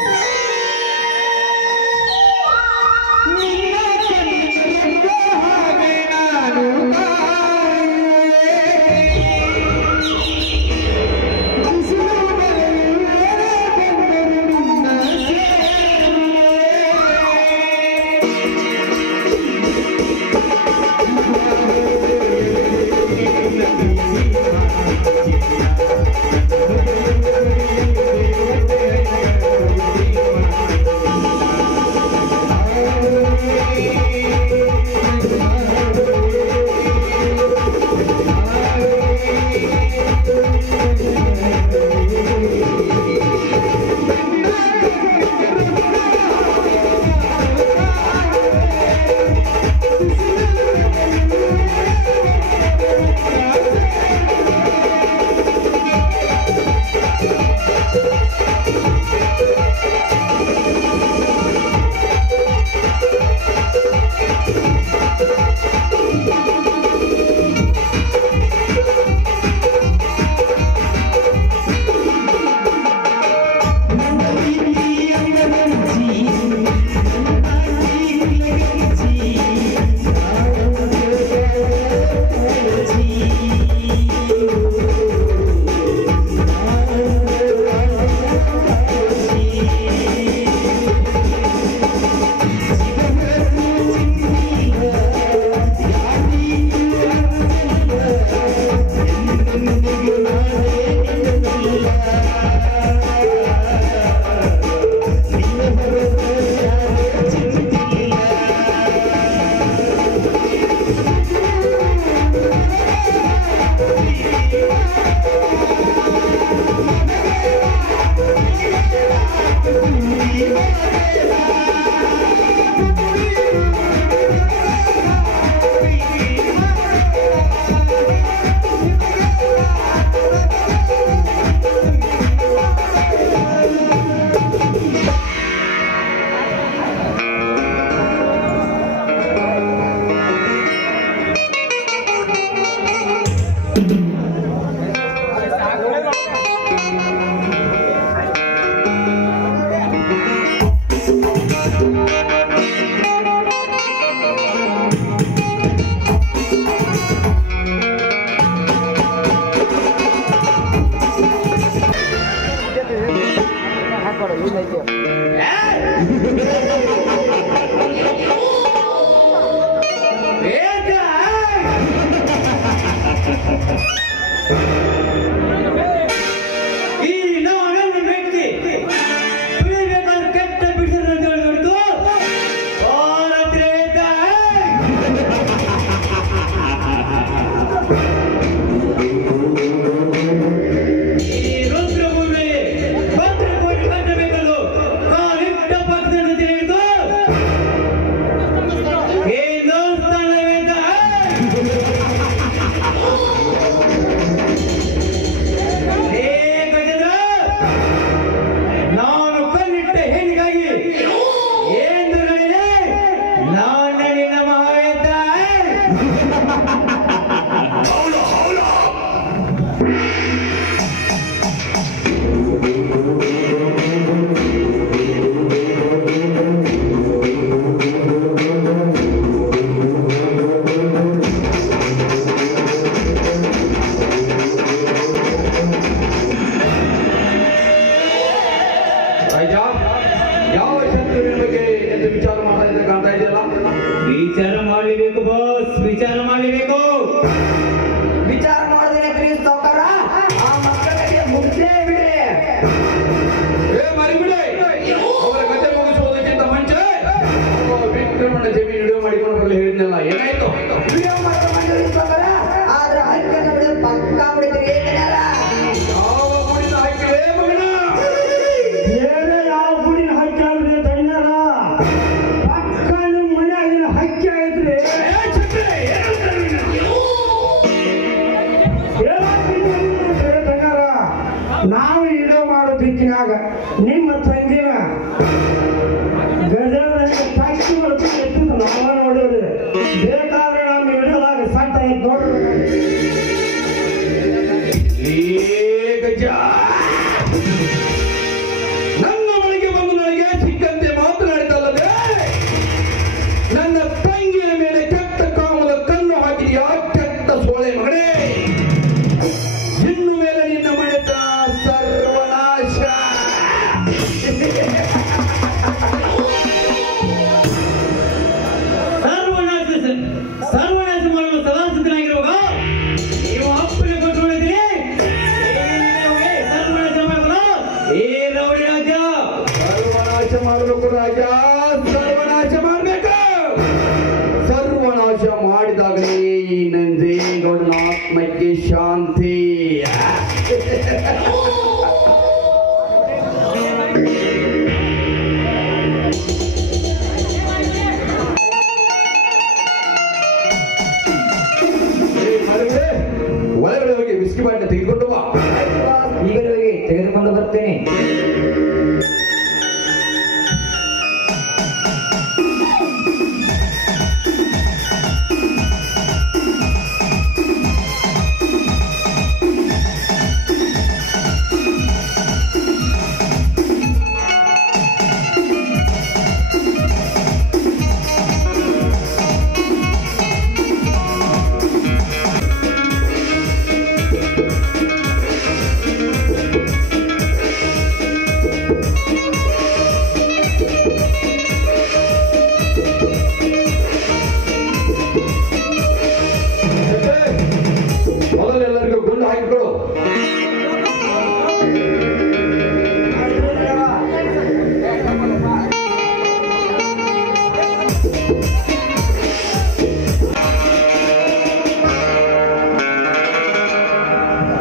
ವಿಚಾರ ಮಾಡಲೇಬೇಕು ಬಾಸ್, ವಿಚಾರ ಮಾಡಲೇಬೇಕು. ವಿಚಾರ ಮಾಡಿದ್ರೆ ಪ್ಲೀಸ್ ಸಾವುಕಾರ ಆ ಮಕ್ಕಳಿಗೆ ಮುಗಿಸೇ ಬಿಡಿ. ಮರಿಬಿಡಿ, ಅವರ ಕತೆ ಮುಗಿಸುವುದಕ್ಕಿಂತ ಮುಂಚೆ ವಿಕ್ರಮಣ್ಣ ಜಮೀನು ವಿಡಿಯೋ ಮಾಡಿಕೊಂಡು ಬರಲಿ ಹೇಳಿದ್ನಲ್ಲ, ಏನಾಯ್ತು? ವಿಡಿಯೋ ಮಾಡ್ಕೊಂಡು ಬಂದಿರಿ ಸಾವುಕಾರ, ಆದ್ರೆ ಹಲ್ಕನ್ನ ಬಿಡಿ ಪಕ್ಕಾ ಬಿಡಿದ್ರಿ ಏನಿಲ್ಲ. ಯಾವ ಗುಡಿನ ಹಾಕಿವೆ ಮಗನ? ಬೇರೆ ಯಾವ ಗುಡಿನ ಹಾಕಿ ಧನ್ಯರ ನನ್ನ ತಂಗಿಯ ಮೇಲೆ ಕೆಟ್ಟ ಕಾಮದ ಕಣ್ಣು ಹಾಕಿದೆಯಾ ಕೆಟ್ಟ ಸೋಳೆ ಮಗನೇ. ಇನ್ನು ಮೇಲೆ ನಿನ್ನ ಮನೆತ ಸರ್ವನಾಶ. ಸರ್ವನಾಶ ಮಾಡಲು ಸದಾ ಸಿದ್ಧನಾಗಿರುವಾಗ ನೀವು ಅಪ್ಪನೆ ಕೊಟ್ಟು ನೋಡಿದ್ರಿ. ಸರ್ವನಾಶ ಮಾಡಲು ಈ ರೌಡಿ ರಾಜ ಸರ್ವನಾಶ ಮಾಡಬೇಕು ರಾಜ, ಸರ್ವನಾಶ ಮಾಡಬೇಕು. ಸರ್ವನಾಶ ಮಾಡಿದಾಗಲೇ ಈ ನಂಜೇಗೌಡನ ಆತ್ಮಕ್ಕೆ ಶಾಂತಿ. ಒಳಗಡೆ ಹೋಗಿ ಬಿಸ್ಕಿ ಬಾಟ್ಲಿ ತೆಗೆದುಕೊಂಡು ಬಾ. ಈಗಲೇ ಹೋಗಿ ತೆಗೆದುಕೊಂಡು ಬರ್ತೇನೆ. ಮೊದಲೆಲ್ಲರಿಗೂ ಗುಂಡು ಹಾಕಿಕೊಳ್ಳು.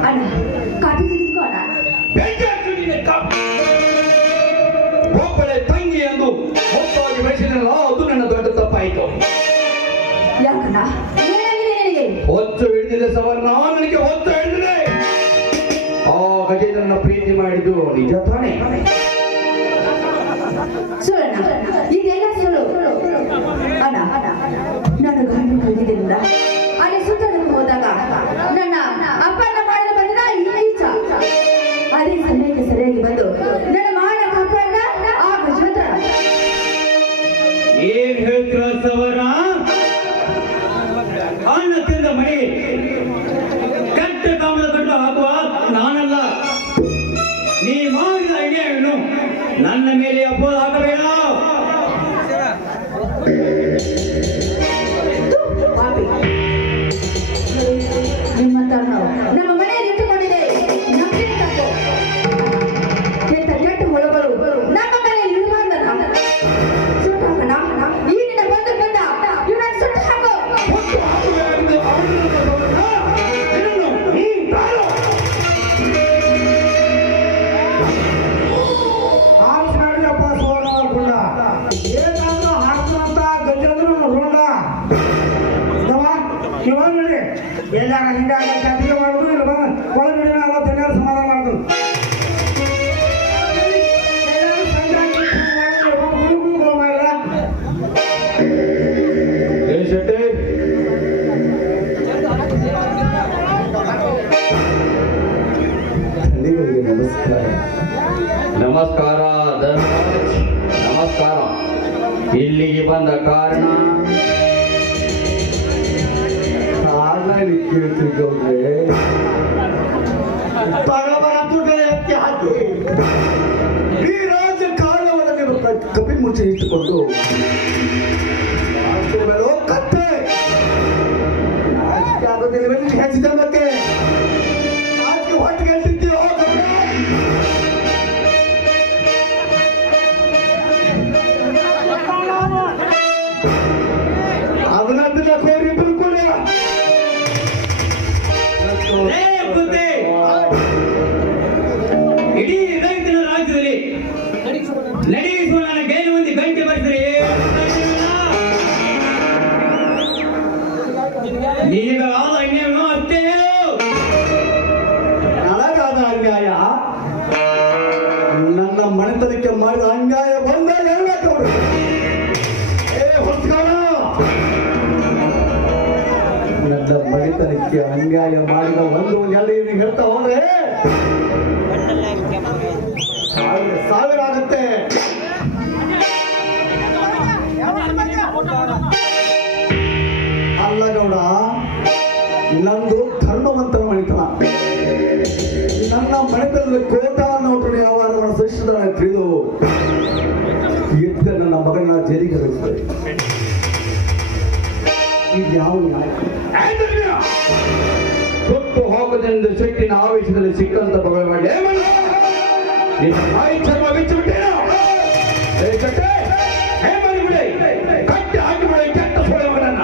ಅಣ್ಣ ಕಾಟಿ ತೆಗೆದುಕೋ ಅಣ್ಣ. ಒಬ್ಬಳೆ ತಂಗಿ ಎಂದು ಹೊತ್ತಾಗಿ ಬೆಳೆಸಿದನಲ್ಲ, ಅದು ನನ್ನ ದೊಡ್ಡ ತಪ್ಪಾಯಿತು. ಯಾಕಣ್ಣ ಏನಾಗಿದೆ ನಿನಗೆ? ಹೊತ್ತು ಹಿಡಿದಿದೆ ಸವರ್ಣ, ನನಗೆ ಹೊತ್ತು ಹಿಡಿದಿದೆ. ಆ ಗಜೇಂದ್ರನ ಪ್ರೀತಿ ಮಾಡಿದ್ದು ನಿಜ ತಾನೇ? ಸುಳ್ಳಣ್ಣ, ಇದೆಲ್ಲ ಸುಳ್ಳು. ಅಣ್ಣ ನಾನು ಗಂಡು ಕಳೆದಿದ್ದರಿಂದ ಅಲ್ಲಿ ಸುತ್ತಡಕ್ಕೆ ಹೋದಾಗ ನನ್ನ ಅಪ್ಪನ ಮಾಡಲು ಬಂದ ಈ ನೀಚ ಅದೇ ಸಮಯಕ್ಕೆ ಸರಿಯಾಗಿ ಬಂದು ನನ್ನ ಮಾನ ಕಾಪಾಡ ಆ ಗಜೇಂದ್ರ. ಏನ್ ಹೇಳ್ತೀರ ಸವರ್ಣ? ಅನ್ನ ತಿಂದ ಮಣಿ ಕೆಟ್ಟ ಕಾಮದ ಕಟ್ಟು ಹಾಕುವ ನಾನಲ್ಲ. ನೀ ಮಾಡಿದ ಅನ್ಯಾಯವನ್ನು ನನ್ನ ಮೇಲೆ ಅಪೋದ ಹಾಕಬೇಡ. ಪಾಪಿ, ನಿಮ್ಮಂತ ನಮ್ಮ ಮನೆಯಲ್ಲಿ ಇಟ್ಟುಕೊಂಡಿದೆ. ನಮ್ಗೆ ತಪ್ಪು. ಕೆಟ್ಟ ಕೆಟ್ಟ ಹೊಳಗಳು ನಮ್ಮ ಮನೆಯಲ್ಲಿ ಇಡಬಾರ್ದಲ್ಲ. ಸುಟ್ಟು ಹಾಕೋಣ. ಈಗಿನ ಬಂದು ಬಂದ ಇವನನ್ನು ಸುಟ್ಟು ಹಾಕೋ. ಹೊತ್ತು ಹಾಕುವುದಾಗಿದೆ ಅವನನ್ನು ಸವರ್ಣ. ಇದನ್ನು ತಾಳು. ಆಲ್ಸ್ ಮಾಡಿದಪ್ಪ ಸೋಣ ಕೂಡ ಏನಾದ್ರೂ ಹಾಕುವಂತ ಗಜೇಂದ್ರ ರುಂಡ ಇವಾಗ ನೋಡಿ ಎಲ್ಲಾರ ಹಿಂಗಾಗ ಕಟ್ಟಿಗೆ ಮಾಡುದು ಇಲ್ಲ ಒಳಗಡೆ ಅವತ್ತು ಎಲ್ಲರೂ ಸಮಾಧಾನ ಮಾಡುದು. ಶೆಟ್ಟಿ, ತಂದೆಗಳಿಗೆ ನಮಸ್ಕಾರ. ನಮಸ್ಕಾರ ಧರ್ಮರಾಜ್, ನಮಸ್ಕಾರ. ಇಲ್ಲಿಗೆ ಬಂದ ಕಾರಣ ಕೇಳ್ತಿದ್ದವ್ರೆ ತಗಬರ ತುಟಲೆ ಎತ್ತಿ ಹಾಕಿ ಈ ರಾಜಕಾರಣವನ್ನು ಕಪಿ ಮುಚ್ಚಿ ಇಟ್ಟುಕೊಂಡು ಕತ್ತೆ ಹೆಚ್ಚಿದ್ದಕ್ಕೆ ಹೊಟ್ಟಿಗೆ ಹೇಳ್ತಿದ್ದೀವಿ. ಅದನ್ನ ಕೋರಿಬ್ಬರು ಕೂಡ ಇಡೀ ರೈತರ ರಾಜ್ಯದಲ್ಲಿ ನಡೆಯುವ ನನ್ನ ಗೈಲು ಮಂದಿ ಗಂಟೆ ಬರ್ತಾರೆ. ಈಗ ಆದ ಅನ್ಯಾಯವನ್ನು ಅಷ್ಟೇ ಹೇಳು. ನನಗಾದ ಅನ್ಯಾಯ ನನ್ನ ಮನೆತನಕ್ಕೆ ಮಾಡಿದ ಅನ್ಯಾಯ ಬಂದ ಹೇಳ್ಬೇಕು. ಹೊಸ್ಕಾರ ನನ್ನ ಮನೆತನಕ್ಕೆ ಅನ್ಯಾಯ ಮಾಡಿದ ಒಂದು ಎಲ್ಲ ಹೇಳ್ತಾ ಹೋದ್ರೆ ಸಾವಿರ ಆಗುತ್ತೆ. ನಂದು ಧರ್ಮವಂತರ ಮಣಿತನ. ನನ್ನ ಮನೆತನದ ಕೋಟಾನೋಟು ವ್ಯವಹಾರವನ್ನು ಸಹಿಸಿದ ತಿಳಿದು ಎದ್ದ ನನ್ನ ಮಗನ ಜೈಲಿಗೆ ಕಳಿಸುತ್ತದೆ. ಇದು ಯಾವ ನ್ಯಾಯ? ಸುಟ್ಟು ಹೋಗದೆಂದು ಸಿಟ್ಟಿನ ಆವೇಶದಲ್ಲಿ ಸಿಕ್ಕಂತ ಬಗಳ ಮಾಡಿ ಚರ್ಮ ಬಿಚ್ಚಿಬಿಟ್ಟೇನೋ ಕಟ್ಟಿ ಹಾಕಿಬಿಡ ಕೆಟ್ಟ ಸೋಳೆ ಮಗನನ್ನ.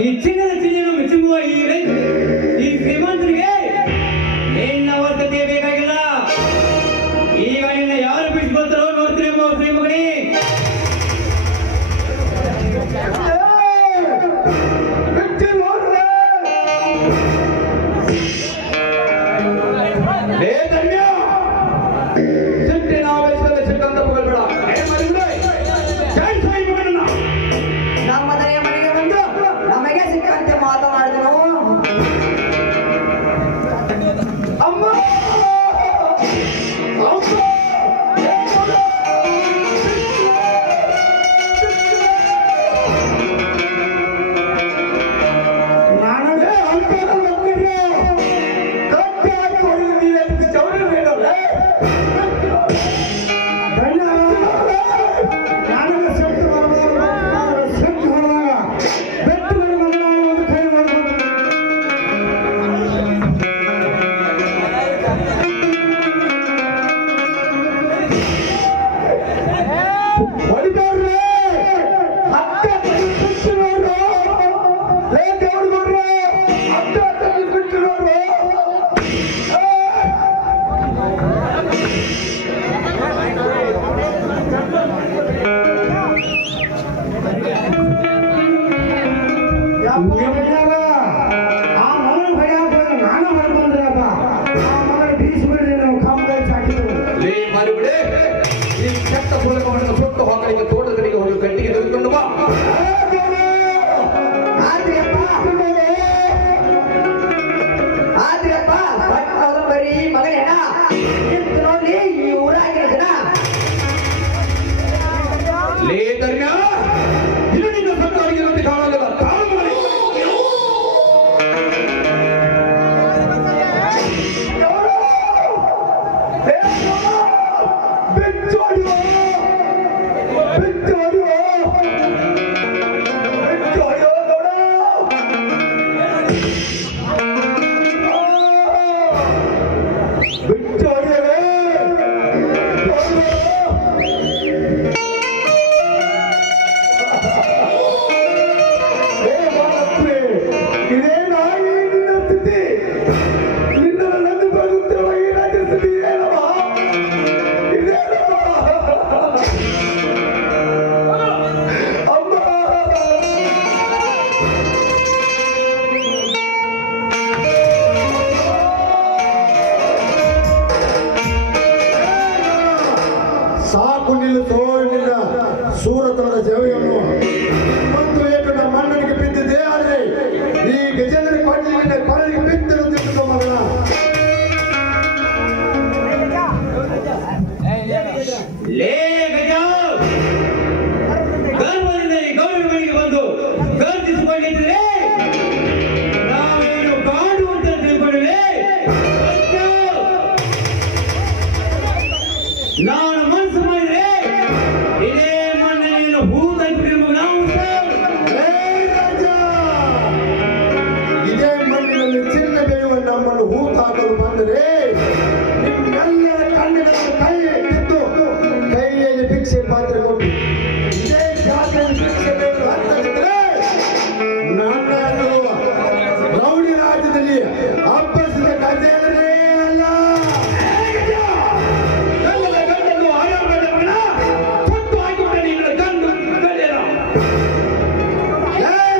ಈ ಚಿನ್ನದ ಚಿನ್ನನ್ನು ಮೆಚ್ಚುವ ಈ ಶ್ರೀಮಂತರಿಗೆ ನಿನ್ನ ವರ್ಗತೆ ಬೇಕಾಗಿಲ್ಲ. ಈಗ ನಿನ್ನ ಯಾರು ಬಿಡಿಸ್ಕೊಳ್ತಾರೋ ನೋಡ್ತೀರಿ ಶ್ರೀಮಗಣಿ. ಸಿಟ್ಟಿನ ಆವೇಶದಲ್ಲಿ ಸಿಕ್ಕಂತ ಬಗಲ್ಬೇಡ. ನಮ್ಮ ಮನೆಯ ಮನೆಗೆ ಬಂದು ನಮಗೆ ಸಿಕ್ಕಂತೆ ಮಾತನಾಡಿದನು. ಅಮ್ಮ ಸುಟ್ಟು ಹೋಗಲಿಕ್ಕೆ ತೋಟದ ಕಡೆಗೆ ಹೋಗಿ ಗಂಟಿಗೆ ತೆಗೆದುಕೊಂಡು ಬಾ. ಆದ್ರಪ್ಪ ಬರೀ ಮಗನೇನ ನೋಡಿ ಈ ಊರಾಗಿನ ಜನ ಲೇ ಧರ್ಮ ಇದು ನಿನ್ನ ಸರ್ಕಾರಿಗೆ ಕಾಣಲಿಲ್ಲ. ಕಾಳು ಮಾಡಿ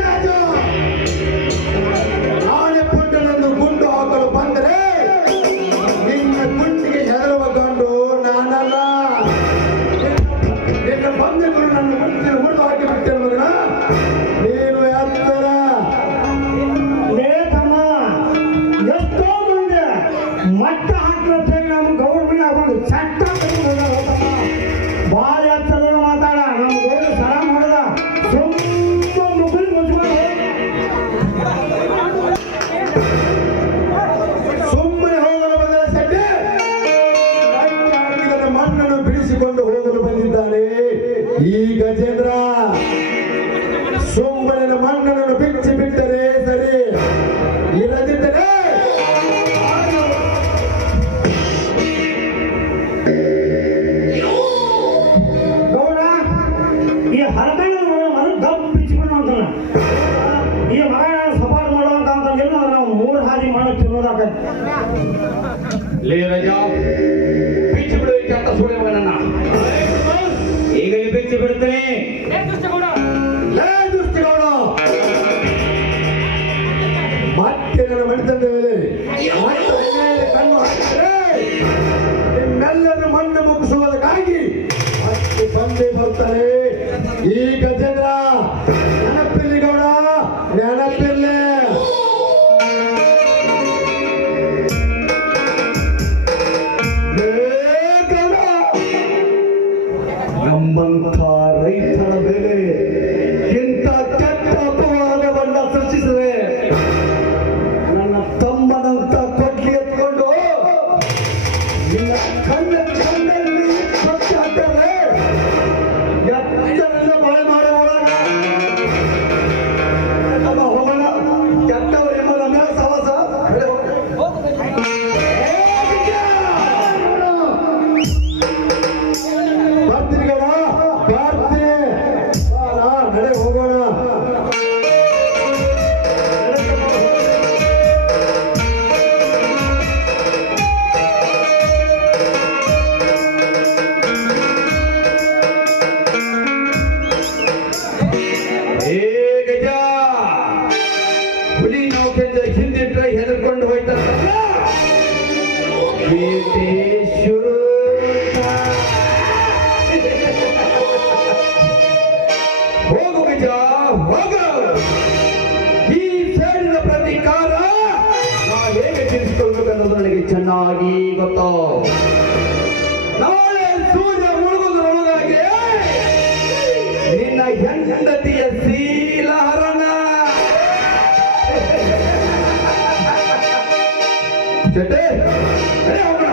ರಾಜು, ನಾಳೆ ಪುಟ್ಟನನ್ನು ಗುಂಡು ಹಾಕಲು ಬಂದರೆ ನಿನ್ನ ಗುಂಡಿಗೆ ಹೆದರುವ ಗಂಡು ನಾನಲ್ಲ. ನಿನ್ನ ಬಂಧುಗಳು ನನ್ನ ಗುಂಡಿಗೆ ಹುಟ್ಟು ಹಾಕಿ ಬಿಟ್ಟೆ ಮಗನ. ನೀನು ಎತ್ತರ ಲೇ ತಮ್ಮ, ಎಷ್ಟೋ ಮಂದಿ ಮಟ್ಟ ಹಾಕ್ಲತ್ತ ನಮ್ಮ ಗೌರ್ಮೆಂಟ್ ಹಾಕೊಂಡು ಚಟ್ಟ ಭಾಳ ಎತ್ತರದ ಮಾತಾಡ. ನಮ್ಮ ಗೌರ್ಮೆಂಟ್ ಸರ ಮಾಡದ ಸುಮ್ಮ ಮುಗುಲ್ ಮುಚ್ಕೊಂಡು ಸುಮ್ಮನೆ ಹೋಗಲು ಬಂದ ಸಡ್ಡೆ ಮಣ್ಣನ್ನು ಬಿಡಿಸಿಕೊಂಡು ಹೋಗಲು ಬಂದಿದ್ದಾನೆ ಈ ಗಜೇಂದ್ರ. ಸುಮ್ಮನೆ ಮಣ್ಣನ್ನು ಬಿಚ್ಚಿ ಬಿಟ್ಟರೆ ಸರಿ, ಇಲ್ಲದಿದ್ದರೆ ಗೌಡ ಈ ಹರಕಣ್ಣ ಮರು ಗಪ್ ಬಿಚ್ಚಿಕೊಂಡು ಅಂತಾನ. ಈ ಮಗ ಸಪಾಟ್ ಮಾಡುವಂತ ಅಂತಂದಿಲ್ಲ ನಾವು ಮೂರು ಹಾದಿ ಮಾಡೋ ತಿನ್ನೋದಾಕೈತಿ. ಲೇ ರಾಜ, ಬಿಚ್ಚಿ ಬಿಡು ಈ ಕೆಟ್ಟ ಸುಳಿ ಮಗನನ್ನ. ಈಗಲೇ ಬಿಚ್ಚಿ ಬಿಡುತ್ತೇನೆ. ಲೇ ದುಷ್ಟಗೌಡ, ಮತ್ತೆ ನನ್ನ ಮಣಿತಂದ ಮೇಲೆ ಕಣ್ಣು ಹಾಕಿದರೆ ನಿಮ್ಮೆಲ್ಲರೂ ಮಣ್ಣು ಮುಗಿಸುವುದಕ್ಕಾಗಿ ಮತ್ತೆ ಬಂದೇ ಬರ್ತಾರೆ ಈ ಗಜೇಂದ್ರ. ನೆನಪಿರ್ಲಿ ಗೌಡ, ನೆನಪಿರ್ಲಿ. ನಮ್ಮಂಥ ರೈತರ ಮೇಲೆ ಇಂಥ ಕೆಟ್ಟ ಅಪವಾದವನ್ನ ಸೃಷ್ಟಿಸಿದೆ. ನನ್ನ ತಮ್ಮನಂತ ಕೊಡ್ಲಿ ಎತ್ಕೊಂಡು ನಿನ್ನ ಕಣ್ಣಲ್ಲಿ ಪಕ್ಷ ಹಾಕ್ತಾರೆ. ಎತ್ತರೆಲ್ಲ ಬಾಳೆ ಮಾಡುವಾಗ ಹೋಗೋಣ. ಕೆಟ್ಟವರು ಎಂಬುದ ಮೇಲೆ ಸವಾಸ ಬರ್ತೀನಿ ಗೌಡ, ಬರ್ತೀನಿ. ನಡೆ ಹೋಗೋಣ. ಏ ಗಜ, ಹುಲಿ ನೌಕೆಂದ ಹಿಂದಿಟ್ರೆ ಹೆದರ್ಕೊಂಡು ಹೋಯ್ತಾರಲ್ಲ. ಹೋಗು ಗಜ, ಹೋಗು. ಈ ಸೇಡಿನ ಪ್ರತೀಕಾರ ನಾ ಹೇಗೆ ತೀರಿಸಿಕೊಳ್ಬೇಕನ್ನೋದು ನನಗೆ ಚೆನ್ನಾಗಿ ಗೊತ್ತು. ನಾಳೆ ಸೂರ್ಯ ಮುಳುಗುವುದರೊಳಗಾಗಿ ನಿನ್ನ ಹೆಂಡತಿಯ ಶೀಲಹರಣ ಚಟೆ ಹೋಗೋಣ.